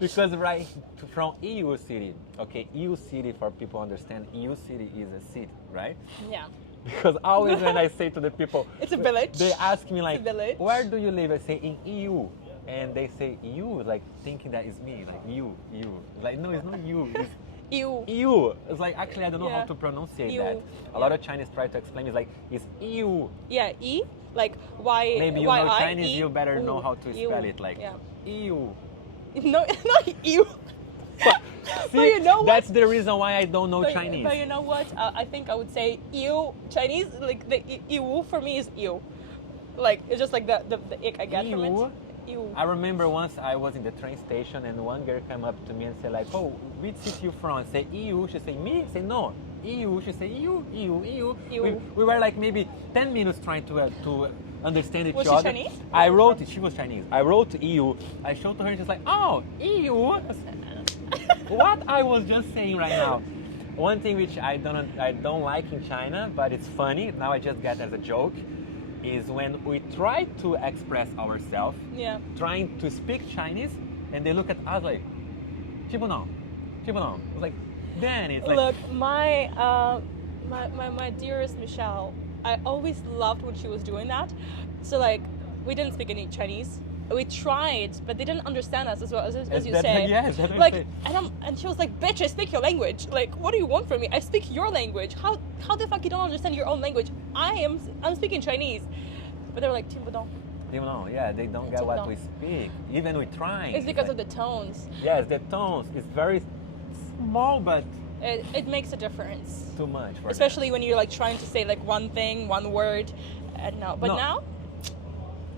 Because right from EU city, okay, EU city for people understand, EU city is a city, right? Yeah. Because always when I say to the people, It's a village. they ask me like, village. where do you live? I say in EU, and they say EU, like thinking that is me, like you. Like no, it's not you, it's You. EU. It's like actually I don't know Yeah. how to pronounce EU. that. A lot of Chinese try to explain it's like it's EU. Yeah. E. Like Y. Maybe you Y, know I, Chinese, E, you better know U. how to U. spell it like Yeah. EU. No, not you. See, you know what? that's the reason why I don't know But, Chinese. but you know what? I think I would say you Chinese. Like the you for me is you. Like it's just like the ick I get from Ew. it. You. I remember once I was in the train station and one girl came up to me and said like, oh, which city you from? I say EU. She say me. I say no. EU. She say EU. EU. We were like maybe 10 minutes trying to understand each Was she other. Chinese? I wrote it. She was Chinese. I wrote EU. I showed to her and she's like, oh, EU. What I was just saying right now. One thing which I don't like in China, but it's funny. Now I just get as a joke. Is when we try to express ourselves, Yeah. trying to speak Chinese, and they look at us like, 听不懂, 听不懂. It's like, then it's like, Look, my dearest Michelle, I always loved when she was doing that. So like, we didn't speak any Chinese. We tried, but they didn't understand us as well as you That's- say. yes, that's what I like, say. and she was like, "Bitch, I speak your language. Like, what do you want from me? I speak your language. How the fuck you don't understand your own language? I'm speaking Chinese." But they were like, 听不懂. 听不懂, yeah, they don't get 听不 what 懂. we speak. Even we trying. It's because like, of the tones. Yes, the tones. It's very small, but It makes a difference. too much for Especially when you're like trying to say like one thing, one word, and no. But No. now,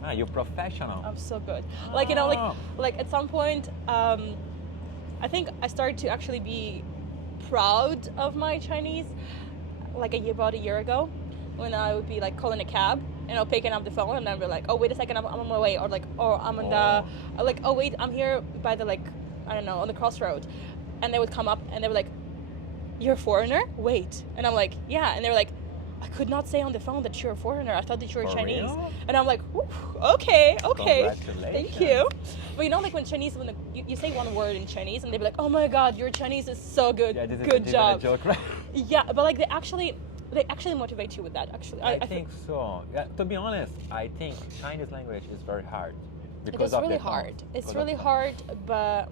Ah, you're professional. I'm so good. Like, you know, Oh. like at some point, I think I started to actually be proud of my Chinese, like about a year ago, when I would be like calling a cab and I'll picking up the phone and I'll be like, oh wait a second, I'm on my way, or like, oh I'm on the, like, oh wait, I'm here by the, like, I don't know, on the crossroad, and they would come up and they were like, you're a foreigner? Wait, and I'm like, yeah, and they were like, I could not say on the phone that you're a foreigner. I thought that you were For Chinese. real? And I'm like, okay, Congratulations. thank you. But you know, like when Chinese, when you say one word in Chinese, and they be like, oh my God, your Chinese is so good. Yeah, this is good even job. a joke, right? Yeah, but like they actually motivate you with that. Actually, I think so. Yeah, to be honest, I think Chinese language is very hard. it is of really the tone. hard. It's Because really of the- hard, but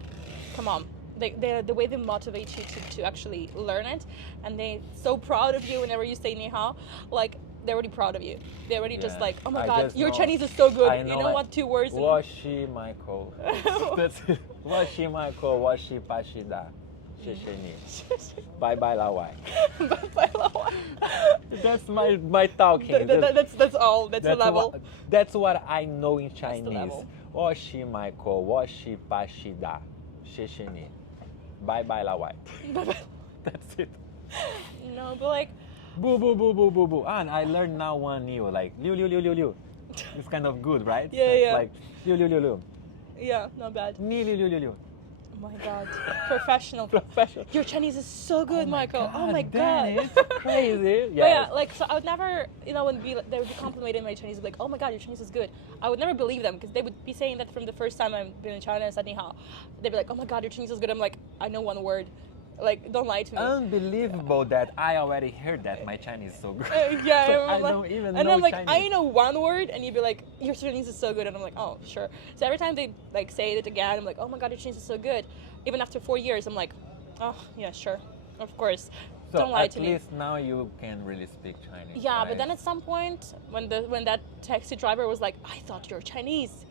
come on. The way they motivate you to actually learn it, and they're so proud of you whenever you say ni hao, like they're already proud of you. They're already just Yeah. like, oh my I God, just your know- Chinese is so good. I You know like, what? 2 words. Wa shi Michael. That's it. Wa shi Michael, wa shi pa shi da. Xie xie ni. Bye bye la wai. That's my talking. That's all. That's the level. That's what I know in Chinese. level. Wa shi Michael, wa shi pa shi da. Xie xie ni. Bye bye la wai. That's it. No, but like, Boo boo boo boo boo boo. And I learned now one new, like liu liu liu liu liu. It's kind of good, right? Yeah, It's yeah. like liu liu liu liu. yeah, not bad. Ni liu liu liu liu. Oh my God, professional. Professional. Your Chinese is so good, Michael. Oh my Danny, God. it's crazy. But yeah, like, so I would never, you know, when they would be complimenting my Chinese, like, oh my God, your Chinese is good. I would never believe them because they would be saying that from the first time I've been in China and said ni hao. They'd be like, oh my God, your Chinese is good. I'm like, I know one word. Like, don't lie to me. Unbelievable that I already heard that my Chinese is so good. Yeah, So I'm I like, don't even and know I'm like, Chinese. I know one word, and you'd be like, your Chinese is so good, and I'm like, oh, sure. So every time they like say it again, I'm like, oh my God, your Chinese is so good. Even after 4 years, I'm like, oh yeah, sure, of course. So Don't lie at to me. least now you can really speak Chinese. Yeah, right? but then at some point, when that taxi driver was like, I thought you're Chinese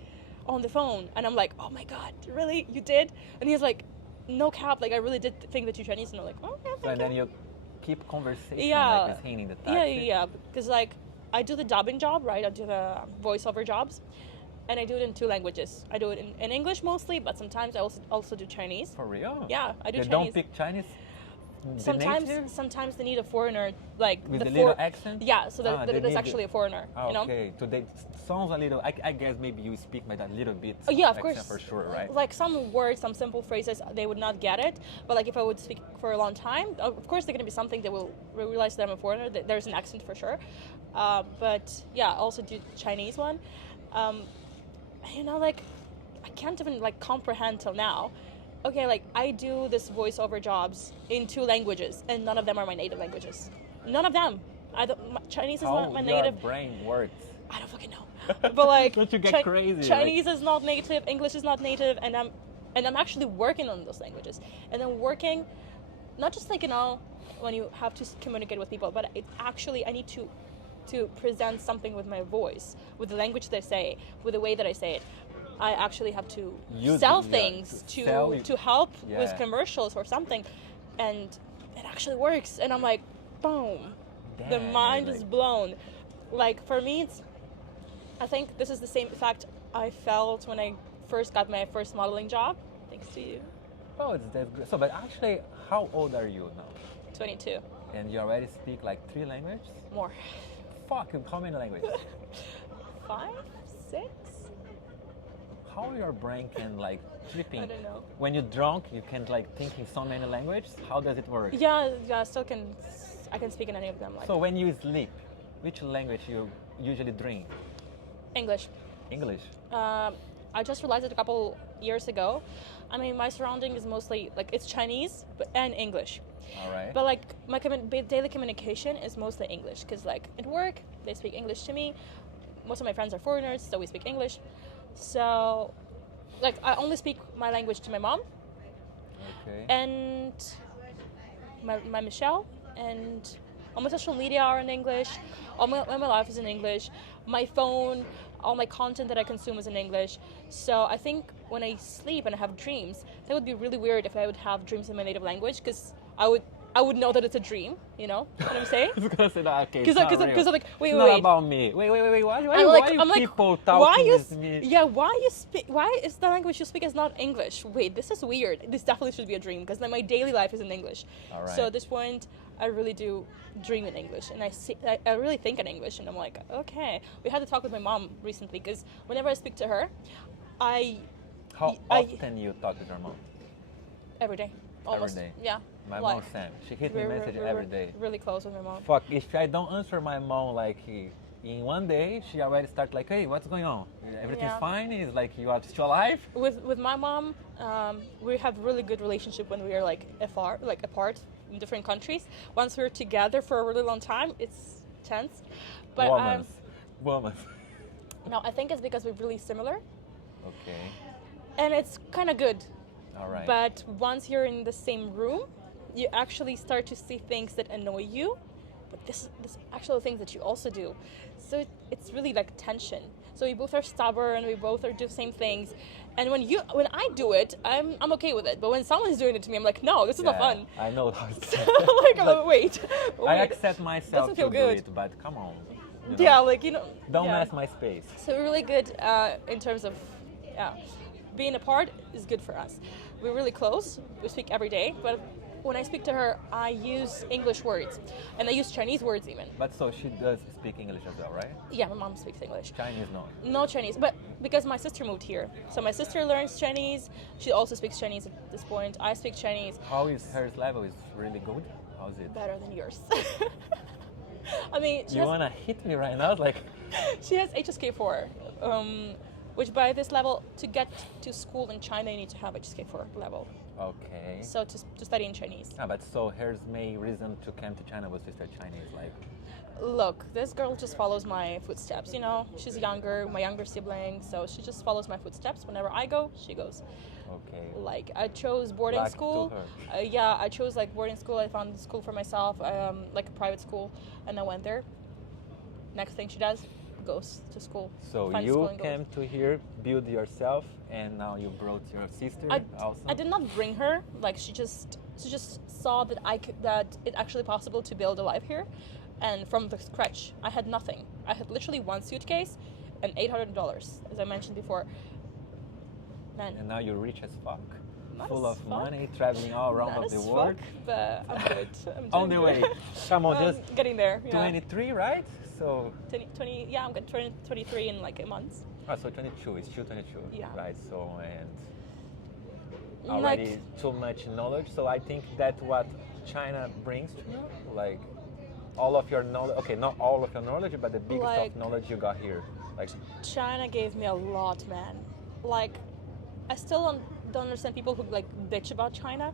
on the phone, and I'm like, oh my God, really? You did? And he's like, no cap, like I really did think that you're Chinese, and I'm like, oh, yeah, So and then you keep conversation Yeah. like with him in the taxi. yeah, because like I do the dubbing job, right? I do the voiceover jobs, and I do it in 2 languages. I do it in English mostly, but sometimes I also do Chinese. For real? Yeah, I do They Chinese. don't pick Chinese. The native? Sometimes they need a foreigner, like With the for- little accent? Yeah, so that, Ah, that they it is need actually it. a foreigner. You know. Okay, so they sounds a little. I guess maybe you speak by that little bit. Oh, yeah, of accent course. for sure, right? Like some words, some simple phrases, they would not get it. But like if I would speak for a long time, of course they're gonna be something that will realize that I'm a foreigner. There's an accent for sure. But yeah, I also do Chinese one. You know, like I can't even like comprehend till now. Okay, like I do this voiceover jobs in 2 languages, and none of them are my native languages. None of them. Chinese is How not my your native. brain works. I don't fucking know. But like, Don't you get crazy, like- Chinese is not native, English is not native, and I'm actually working on those languages. And I'm working, not just like, you know, when you have to communicate with people, but it actually I need to present something with my voice, with the language that I say, with the way that I say it. I actually have to Use sell it, yeah, things to sell it. to help with Yeah. commercials or something, and it actually works. And I'm like, boom, the Damn, mind like- is blown. Like for me, I think this is the same effect I felt when I first got my first modeling job, thanks to you. Oh, that's great. So, but actually, how old are you now? 22, And you already speak like 3 languages? more. Fuck, how many languages? 5, 6? How your brain can like tripping? I don't know. When you're drunk, you can like think in so many languages. How does it work? Yeah, I still I can speak in any of them. Like So when you sleep, which language you usually drink? English. English. I just realized it a couple years ago. I mean, my surrounding is mostly like it's Chinese and English. All right. But like my daily communication is mostly English because like at work they speak English to me. Most of my friends are foreigners, so we speak English. So like I only speak my language to my mom Okay. and my Michelle, and all my social media are in English. All my life is in English. My phone, all my content that I consume is in English. So I think when I sleep and I have dreams, that would be really weird if I would have dreams in my native language because I would I would know that it's a dream. You know what I'm saying? I was gonna say that. Okay. Because I'm like, wait, It's not wait. about me. Wait. Why I'm like, people talking why you? with me? Yeah, why is the language you speak is not English? Wait, this is weird. This definitely should be a dream because my daily life is in English. All right. So at this point, I really do dream in English, and I really think in English, and I'm like, okay. We had to talk with my mom recently because whenever I speak to her, How often you talk with your mom? every day, almost. Every day. Yeah. My Like, mom Sam. She hit me message every day. Really close with my mom. Fuck, if I don't answer my mom like in one day, she already start like, hey, what's going on? Everything's Yeah. fine? Is like you are still alive? With my mom, we have really good relationship when we are apart in different countries. Once we're together for a really long time, it's tense. But Woman. no, I think it's because we're really similar, Okay. and it's kind of good. All right. But once you're in the same room, you actually start to see things that annoy you. But this actual things that you also do. So it's really like tension. So we both are stubborn. We both are do the same things. And when I do it, I'm okay with it. But when someone's doing it to me, I'm like, no, this is not fun. I know how it's I'm like, wait. I accept myself Doesn't to feel do good. it, but come on. you know? Yeah, like, you know. Don't yeah. mess my space. So we're really good in terms of being apart is good for us. We're really close. We speak every day, but when I speak to her, I use English words, and I use Chinese words even. But so she does speak English as well, right? Yeah, my mom speaks English. Chinese no. No Chinese, but because my sister moved here, so my sister learns Chinese. She also speaks Chinese at this point. I speak Chinese. How is her level? Is really good? How's it? Better than yours. I mean, You wanna hit me right now? Like, she has HSK4, which by this level, to get to school in China, you need to have HSK4 level. okay. So to study in Chinese. But so here's my reason to come to China was to study Chinese. Like, Look, this girl just follows my footsteps, you know? She's younger, my younger sibling, so she just follows my footsteps. Whenever I go, she goes. okay. Like, I chose boarding Back to school. her. Yeah, I chose like boarding school. I found a school for myself, like a private school, and I went there. Next thing she does, goes to school. So finds you school and goes. came to here, build yourself, and now you brought your sister also. I did not bring her. Like she just saw that that it's actually possible to build a life here, and from the scratch, I had nothing. I had literally one suitcase and $800, as I mentioned before. Man, And now you're rich as fuck, Not full as of fuck. money, traveling all around not of the as world. fuck, but I'm good. I'm On doing the good. way. Come on, I'm just getting there. Yeah. 23, right? So, 20, yeah, I'm going to turn 23 in like a month. so 22. It's still 22, Yeah. right? So and Like- already too much knowledge. So I think that what China brings to you, like all of your knowledge. Okay, not all of your knowledge, but the biggest Like- of knowledge you got here. Like, China gave me a lot, man. Like, I still don't understand people who like bitch about China.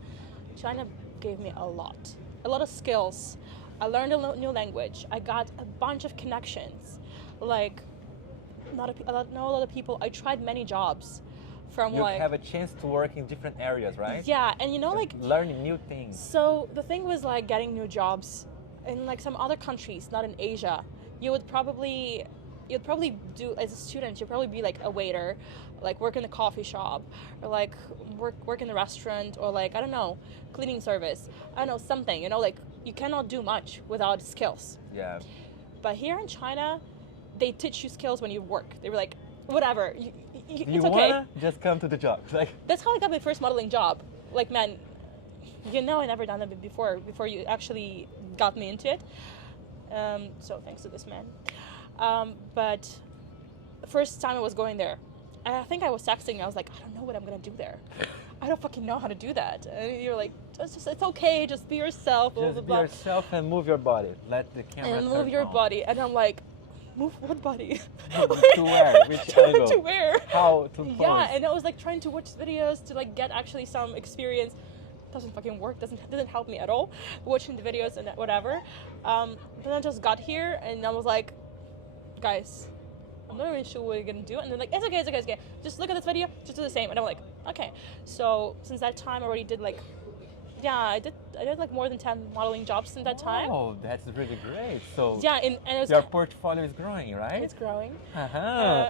China gave me a lot of skills. I learned a new language. I got a bunch of connections. Like, I know a lot of people. I tried many jobs, from you like have a chance to work in different areas, right? yeah, and you know like learning new things. so the thing was like getting new jobs in like some other countries, not in Asia. You'd probably do as a student. You'd probably be like a waiter, like work in a coffee shop, or like work in a restaurant, or like I don't know, cleaning service. I don't know, something. You know, like you cannot do much without skills. Yeah. But here in China, they teach you skills when you work. They were like, whatever, You it's okay. wanna just come to the job, like. That's how I got my first modeling job. Like, man, you know I never done that before you actually got me into it. So thanks to this man. But first time I was going there, and I think I was texting, I was like, I don't know what I'm gonna do there. I don't fucking know how to do that. And you're like, it's okay, just be yourself, blah, Just blah, be blah. yourself and move your body. Let the camera And move turn your on. body. And I'm like, move what body? To where? Which angle? To where? How to pose? Yeah, and I was like trying to watch videos to like get actually some experience. Doesn't fucking work. Doesn't help me at all. Watching the videos and whatever. Then I just got here and I was like, guys, I'm not really sure what you're gonna do. And they're like, it's okay. Just look at this video. Just do the same. And I'm like, okay. So since that time, I already did like, yeah, I did like more than 10 modeling jobs in that time. Oh, that's really great. So Yeah, and it was your portfolio is growing, right? it's growing. Uh-huh.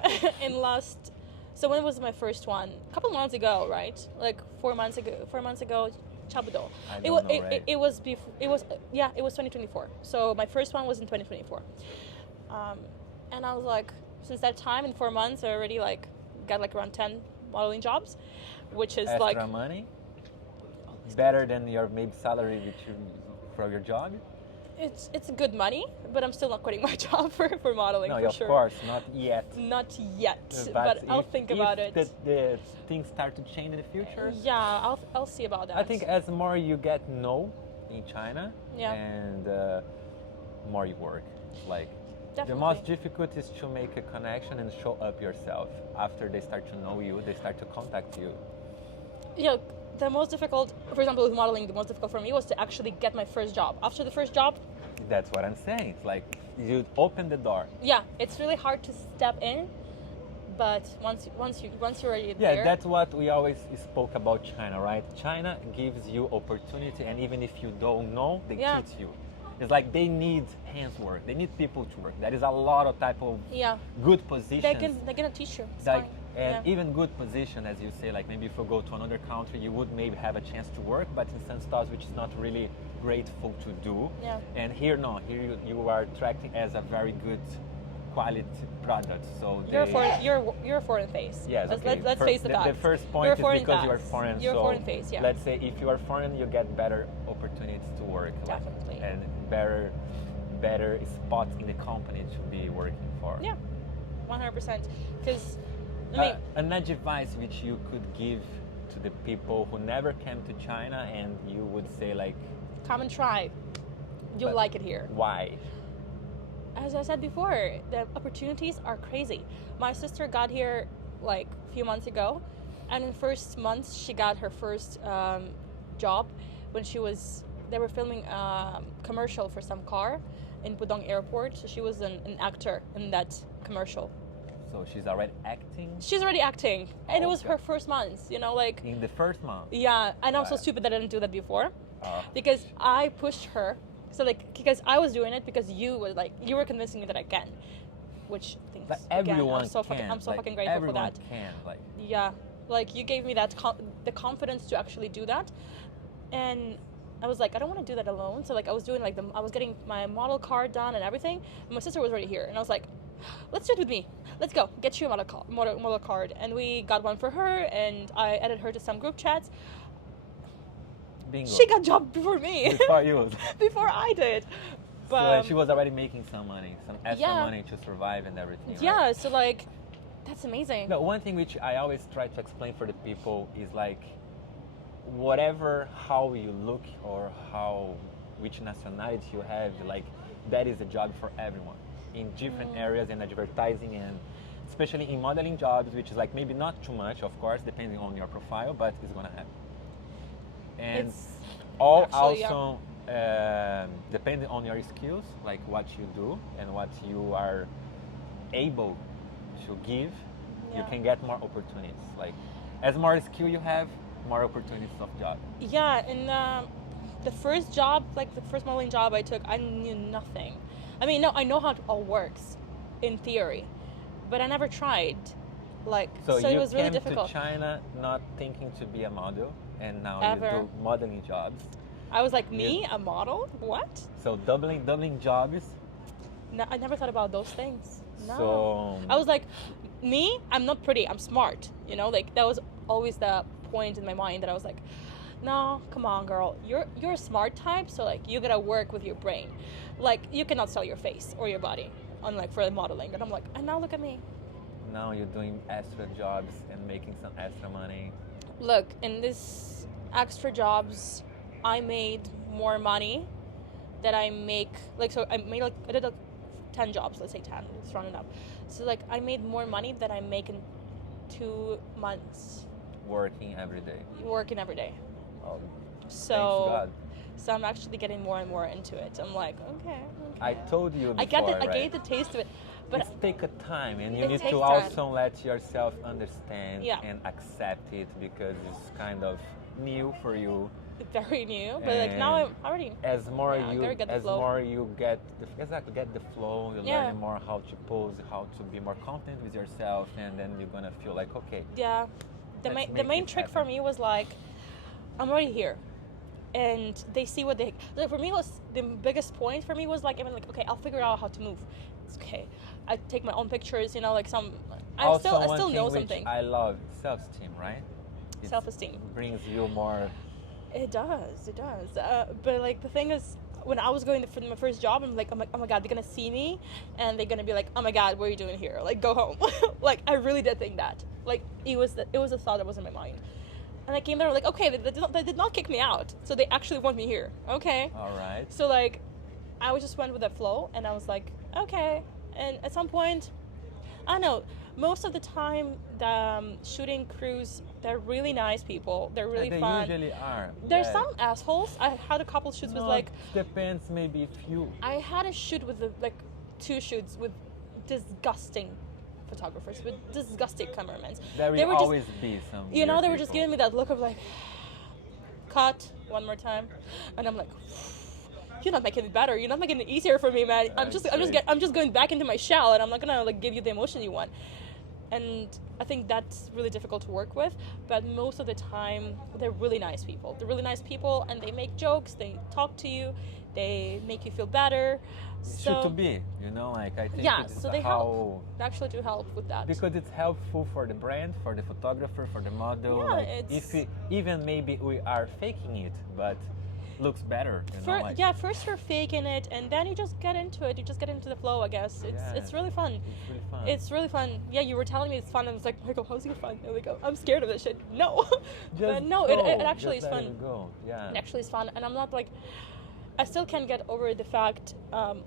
So when was my first one? A couple months ago, right? Like 4 months ago, Chabudo. I It don't was know, right? it was before it was yeah, it was 2024. So my first one was in 2024. And I was like, since that time in 4 months, I already like got like around 10 modeling jobs, which is Extra like money? Better than your maybe salary which you, for your job? it's good money, but I'm still not quitting my job for modeling No, for of sure. course, not yet. Not yet, but I'll think about it. The things start to change in the future. Yeah, I'll see about that. I think as more you get know in China, Yeah. and more you work. Like Definitely. the most difficult is to make a connection and show up yourself. After they start to know you, they start to contact you. Yeah, the most difficult, for example, with modeling, the most difficult for me was to actually get my first job. After the first job, That's what I'm saying. It's like you open the door. yeah, it's really hard to step in, but once you're already Yeah, there, that's what we always spoke about China, right? China gives you opportunity, and even if you don't know, they Yeah. teach you. It's like they need hands work. They need people to work. There is a lot of type of yeah, good positions. they're gonna teach you. It's Like, fine. and Yeah. even good position, as you say, like maybe if you go to another country, you would maybe have a chance to work, but in some stores which is not really grateful to do. Yeah. And here, no, here you are attracting as a very good quality product. So You're a they- foreign. You're a foreign face. Yes, Let's, okay. let's face the facts. The first point You're a is foreign because you are face. foreign. You're so a foreign face. Yeah. Let's say if you are foreign, you get better opportunities to work. like, Definitely. and better spots in the company to be working for. Yeah, 100%. Because I mean, An advice which you could give to the people who never came to China, and you would say like, come and try. You'll but like it here. why? As I said before, the opportunities are crazy. My sister got here like a few months ago, and in first months she got her first job when they were filming a commercial for some car in Pudong Airport. So she was an actor in that commercial. So she's already acting She's already acting, and it was Okay. her first month. You know, like in the first month. yeah. And I'm so Wow. stupid that I didn't do that before. Oh. Because I pushed her. So like because I was doing it because you were convincing me that I can, which thinks Like again, everyone I'm so can. fucking grateful for everyone that. can. Like Yeah, like you gave me that the confidence to actually do that, and I was like I don't want to do that alone. So like I was doing like I was getting my model card done and everything. And my sister was already here, and I was like, let's do it with me. Let's go get you a model card, and we got one for her, and I added her to some group chats. bingo. She got job before me. before you. Before I did. So But she was already making some money, some extra Yeah. money to survive and everything. right? yeah, so like that's amazing. No, one thing which I always try to explain for the people is like, whatever how you look or which nationality you have, like that is a job for everyone in different areas in advertising, and especially in modeling jobs, which is like maybe not too much, of course, depending on your profile, but it's gonna happen. And It's all actually, also depending on your skills, like what you do and what you are able to give, you Yeah. can get more opportunities. Like as more skill you have, more opportunities of job. Yeah, and the first job, like the first modeling job I took, I knew nothing. I mean, no, I know how it all works in theory, but I never tried. Like, So it you was really came difficult. to China not thinking to be a model, and now Ever. you do modeling jobs. I was like, me, a model? What? So doubling jobs. No, I never thought about those things. No. So I was like, me, I'm not pretty, I'm smart. You know, like that was always the point in my mind that I was like, no, come on, girl, you're a smart type, so like you gotta work with your brain. Like you cannot sell your face or your body, unlike for modeling. And I'm like, and now look at me. now you're doing extra jobs and making some extra money. Look, in this extra jobs, I made more money that I make. Like so, I did like 10 jobs. Let's say 10. Let's round it up. So like I made more money than I make in 2 months Working every day. working every day. Oh, So thanks God. so I'm actually getting more and more into it. I'm like, okay. I told you before, I get right? I get the taste of it, but It's take a time, and you It need takes to time. also let yourself understand Yeah. and accept it, because it's kind of new for you. it's very new. But like now And I'm already As more Yeah, I you, gotta get the as flow. more you get the flow, you Yeah. learn more how to pose, how to be more confident with yourself, and then you're gonna feel like, okay, yeah. The Let's main make the main it trick for happen. me was like, I'm already here. and they see what they like. For me, was the biggest point for me was like, even like, okay, I'll figure out how to move. It's okay. I take my own pictures, you know, like some. I still know something. I love self-esteem, right? Self-esteem brings you more. It does. But like the thing is, when I was going for my first job, I'm like, oh my god, they're gonna see me, and they're gonna be like, oh my god, what are you doing here? Like, go home. Like, I really did think that. Like, it was a thought that was in my mind. And I came there, like, okay, they did not kick me out, so they actually want me here. Okay. All right. So like, I just went with the flow, and I was like, okay. And at some point, I don't know. Most of the time, the shooting crews, they're really nice people. They're really fun. They usually are. There's some assholes. I had a couple shoots with like. Depends, maybe few. I had a shoot with like 2 shoots with disgusting photographers, with disgusting cameramans. There will always be some. You know, they were people. just giving me that look of like, cut one more time, and I'm like, you're not making it better. You're not making it easier for me, man. I'm just going back into my shell, and I'm not gonna like give you the emotion you want. And I think that's really difficult to work with, but most of the time they're really nice people. They're really nice people, and they make jokes, they talk to you, they make you feel better. Should to be, you know, like I think so they help. They actually do help with that. Because it's helpful for the brand, for the photographer, for the model. Yeah, like even maybe we are faking it, but looks better. First you're faking it, and then you just get into it. You just get into the flow, I guess. It's really fun. It's really fun. Yeah, you were telling me it's fun, and I was like, Michael, how's it fun? And like, I'm scared of this shit. No. But no, it actually is fun. It actually is fun, and I'm not like, I still can't get over the fact,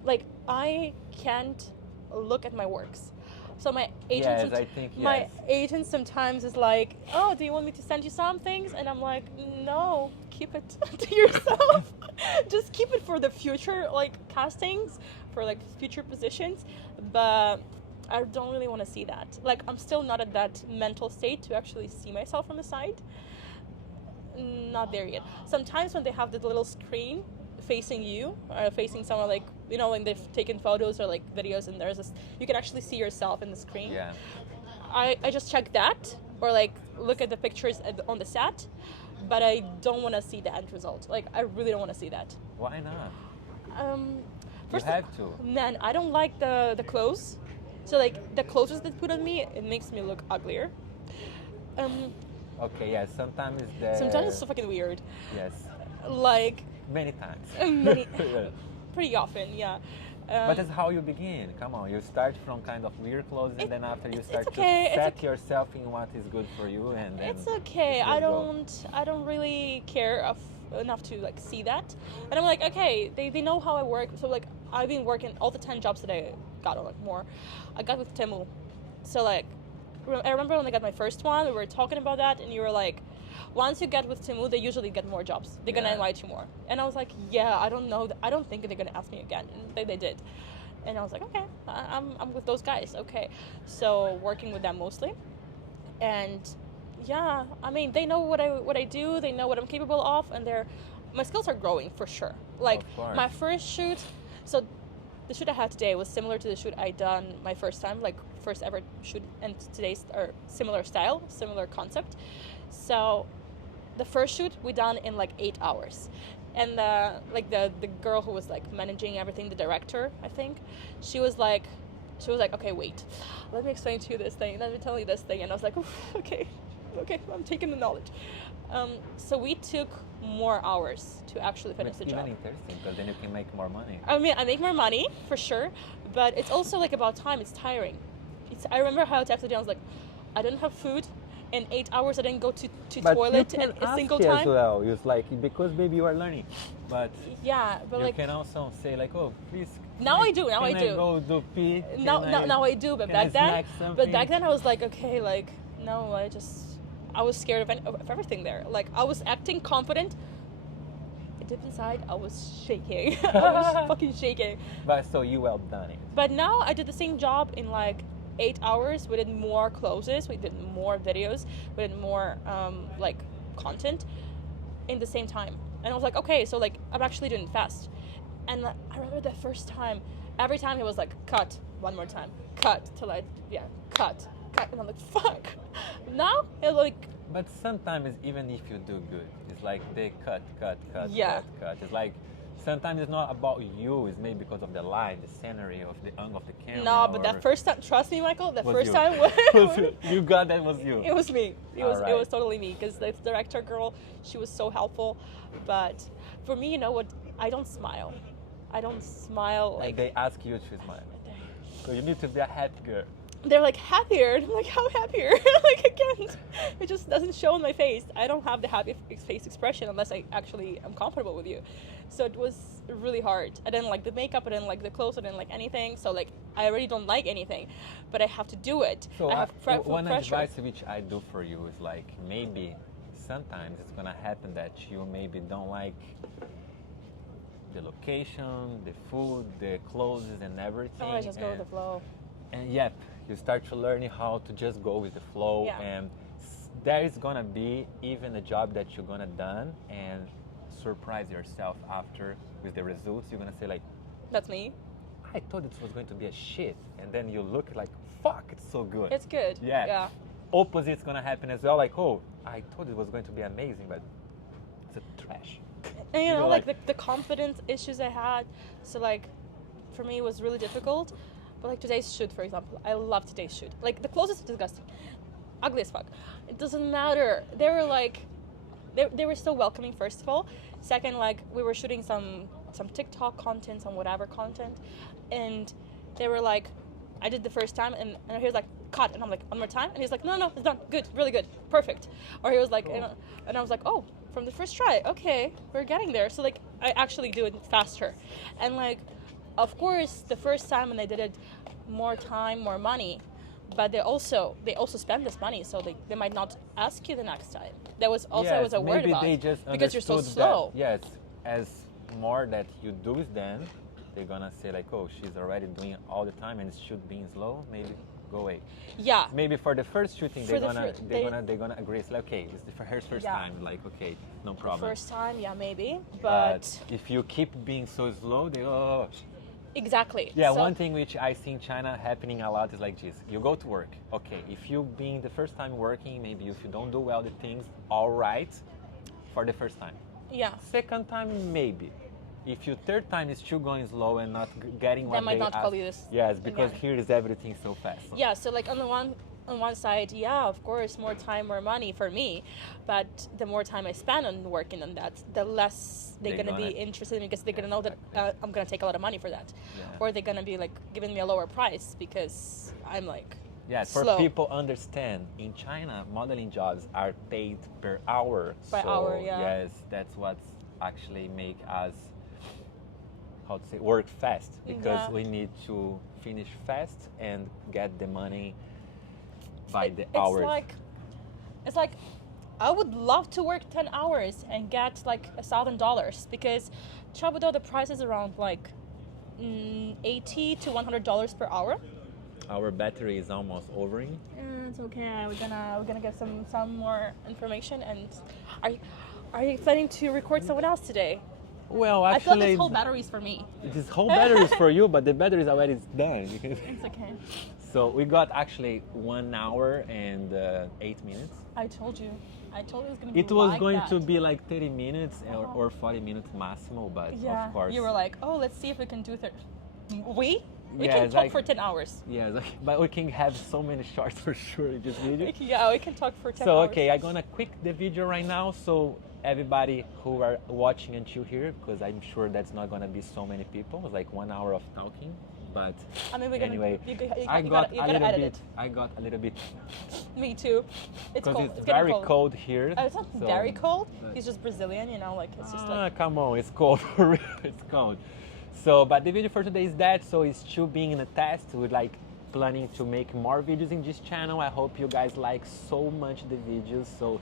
like, I can't look at my works. So my agent, my agent sometimes is like, oh, do you want me to send you some things? And I'm like, no, keep it to yourself. Just keep it for the future, like castings, for like future positions. But I don't really want to see that. Like, I'm still not at that mental state to actually see myself from the side. Not there yet. Sometimes when they have the little screen facing you, or facing someone, like, you know, when they've taken photos or like videos, and there's this, you can actually see yourself in the screen. Yeah. I just check that, or like look at the pictures on the set, but I don't want to see the end result. Like, I really don't want to see that. Why not? First, you have to. Man, I don't like the clothes. So like the clothes they put on me, it makes me look uglier. Okay, yeah. Sometimes it's so fucking weird. Yes. Like. Many times. Pretty often, yeah. But that's how you begin. Come on, you start from kind of weird clothes, and then after you start to set yourself in what is good for you, and then it's okay. I don't really care enough to like see that, and I'm like, okay, they know how I work. So like, I've been working all the 10 jobs that I got, or like more. I got with Temu, so like, I remember when I got my first one, we were talking about that, and you were like, once you get with Temu, they usually get more jobs. They're gonna invite you more. And I was like, yeah, I don't know. I don't think they're gonna ask me again. And they did. And I was like, okay, I'm with those guys. Okay. So working with them mostly. And yeah, I mean, they know what I do. They know what I'm capable of, and my skills are growing for sure. Like my first shoot. So the shoot I had today was similar to the shoot I done my first time, like first ever shoot, and today's are similar style, similar concept. So the first shoot we done in like 8 hours, and the girl who was like managing everything, the director, I think, she was like, okay, wait, let me explain to you this thing, let me tell you this thing. And I was like, okay, I'm taking the knowledge. So we took more hours to actually finish the job. Even interesting, because then you can make more money. I mean, I make more money for sure, but it's also like about time. It's tiring. I remember how I texted you. I was like, I didn't have food. In 8 hours, I didn't go to toilet a single time. As well, it's like, because maybe you are learning, but yeah, but you like, can also say like, oh, please. Now I do. Now I do. Go do pee. Now I do. But back then I was like, okay, like, no, I was scared of everything there. Like, I was acting confident. Deep inside, I was shaking. I was fucking shaking. But so you well done it. But now I did the same job in like 8 hours. We did more closes, we did more videos, we did more like content in the same time. And I was like, okay, so like I'm actually doing it fast. And I remember the first time, every time he was like, cut, one more time, cut, till cut. And I'm like, fuck. Now it's like. But sometimes even if you do good, it's It's like they cut. Yeah. Cut. It's like sometimes it's not about you. It's maybe because of the light, the scenery, of the angle of the camera. No, but or- that first time, trust me, Michael, that was first you. time You got that was you. it was me. It was Alright. totally me because the director girl, she was so helpful. But for me, you know what? I don't smile. I don't smile Like like they ask you to smile. So you need to be a happy girl. they're like happier. And I'm like, how happier? Like I can't. It just doesn't show on my face. I don't have the happy face expression unless I actually am comfortable with you. So it was really hard. I didn't like the makeup. I didn't like the clothes. I didn't like anything. So like I already don't like anything, but I have to do it. So I have one pressure. advice which I do for you is like maybe sometimes it's gonna happen that you maybe don't like the location, the food, the clothes and everything. Oh, I just go with the flow. And yep, you start to learn how to just go with the flow. Yeah. And there is gonna be even a job that you're gonna done and surprise yourself after with the results. You're gonna say like, That's me. I thought this was going to be a shit, and then you look like, fuck, it's so good. It's good. Yeah. Yeah. Opposite's gonna happen as well. Like, oh, I thought it was going to be amazing, but it's a trash. And you You're know, like like- the confidence issues I had. So like, for me, it was really difficult. But like today's shoot, for example, I love today's shoot. Like the clothes is disgusting, ugly as fuck. It doesn't matter. They were like, they were so welcoming. First of all, second, like we were shooting some TikTok content, some whatever content, and they were like, I did the first time, and he was like, cut, and I'm like, one more time, and he's like, no, it's done, good, really good, perfect. Or he was like, Cool. and I was like, oh, from the first try, okay, we're getting there. So like, I actually do it faster, and like, of course, the first time when I did it, more time, more money, but they also spend this money, so they might not ask you the next time. That was also I was aware maybe about they just because you're so understood slow. That, yes, as more that you do with them, they're gonna say like, oh, she's already doing it all the time and it should be slow. Maybe go away. Yeah. Maybe for the first shooting, For they're the gonna fir- they're gonna agree. It's like, okay, it's her first Yeah. time. Like, okay, no problem. First time, yeah, maybe, but but if you keep being so slow, they oh. exactly. Yeah, So- one thing which I see in China happening a lot is like this. You go to work. Okay, if you being the first time working, maybe if you don't do well the things, all right, for the first time. Yeah. Second time, maybe. If your third time is still going slow and not getting what They might they not ask, call you this yes, because again. here is everything so fast. Yeah, so like on one side, yeah, of course, more time, more money for me, but the more time I spend on working on that, the less they're They're gonna be gonna- interested because they're gonna know that I'm gonna take a lot of money for that, Yeah. or they're gonna be like giving me a lower price because I'm like Yes, for slow. people understand, in China, modeling jobs are paid per hour. By so, hour, yeah. Yes, that's what's actually make us, how to say, work fast. Because Yeah. we need to finish fast and get the money by the It's hours. It's like I would love to work 10 hours and get like $1,000 because Trabudo the price is around like $80 to $100 per hour. Our battery is almost overing. It's okay. We're gonna get some more information. And are you planning to record someone else today? Well, I thought actually, this whole battery is for me. this whole battery is for you, but the battery is already done. It's okay. So we got actually 1 hour and 8 minutes. I told you it was gonna be. It was like going that. to be like 30 minutes or 40 minutes maximum, but Yeah. of course. You were like, oh, let's see if we can do 30. We Yeah, can it's talk like- for 10 hours. Yes, okay, but we can have so many shots for sure in this video. Yeah, we can talk for 10 So hours. okay, I'm gonna quick the video right now. So everybody who are watching until here, because I'm sure that's not gonna be so many people. It's like 1 hour of talking, but I mean, we're gonna. anyway, You I gotta, got you a gotta little edit bit. it. I got a little bit Me too. It's because cold. it's getting very cold here. It's not so- very cold. but- He's just Brazilian, you know. Like it's just Ah, like. come on, it's cold for real. It's cold. So, but the video for today is that. So it's still being in a test. We're like planning to make more videos in this channel. I hope you guys like so much the videos. So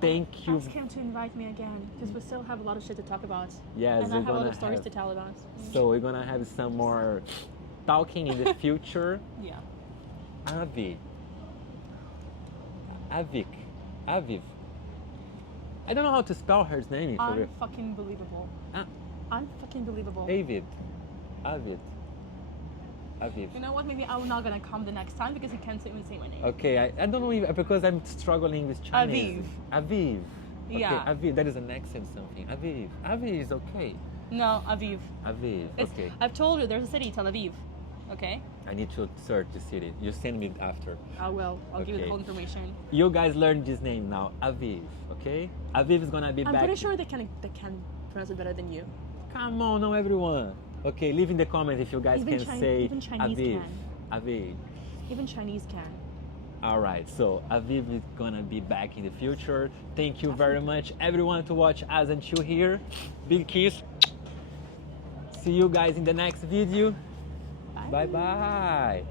thank you. Ask him to invite me again because we still have a lot of shit to talk about. Yes, and I we're have a lot gonna of stories have- to tell about. So we're gonna have some more talking in the future. Yeah. Avi. Aviv. I don't know how to spell her name. For real. Unfucking believable. Ah, Unfucking believable. David. Aviv. Aviv. You know what? Maybe I'm not gonna come the next time because he can't even say my name. Okay, I don't know if, because I'm struggling with Chinese. Aviv. Okay, Yeah. Aviv, that is an accent something. Aviv. Aviv is okay. No, Aviv. Aviv, It's, okay. I've told you there's a city, Tel Aviv. Okay? I need to search the city. You send me after. I will. I'll give you the Okay. whole information. You guys learned this name now, Aviv, okay? Aviv is gonna be I'm back. pretty sure they can pronounce it better than you. Come on, now everyone. Okay, leave in the comments if you guys Even can Chin- say even Chinese Aviv. can. Aviv. Even Chinese can. All right, so Aviv is gonna be back in the future. Thank you very much, everyone, to watch us until here. Big kiss. See you guys in the next video. Bye bye.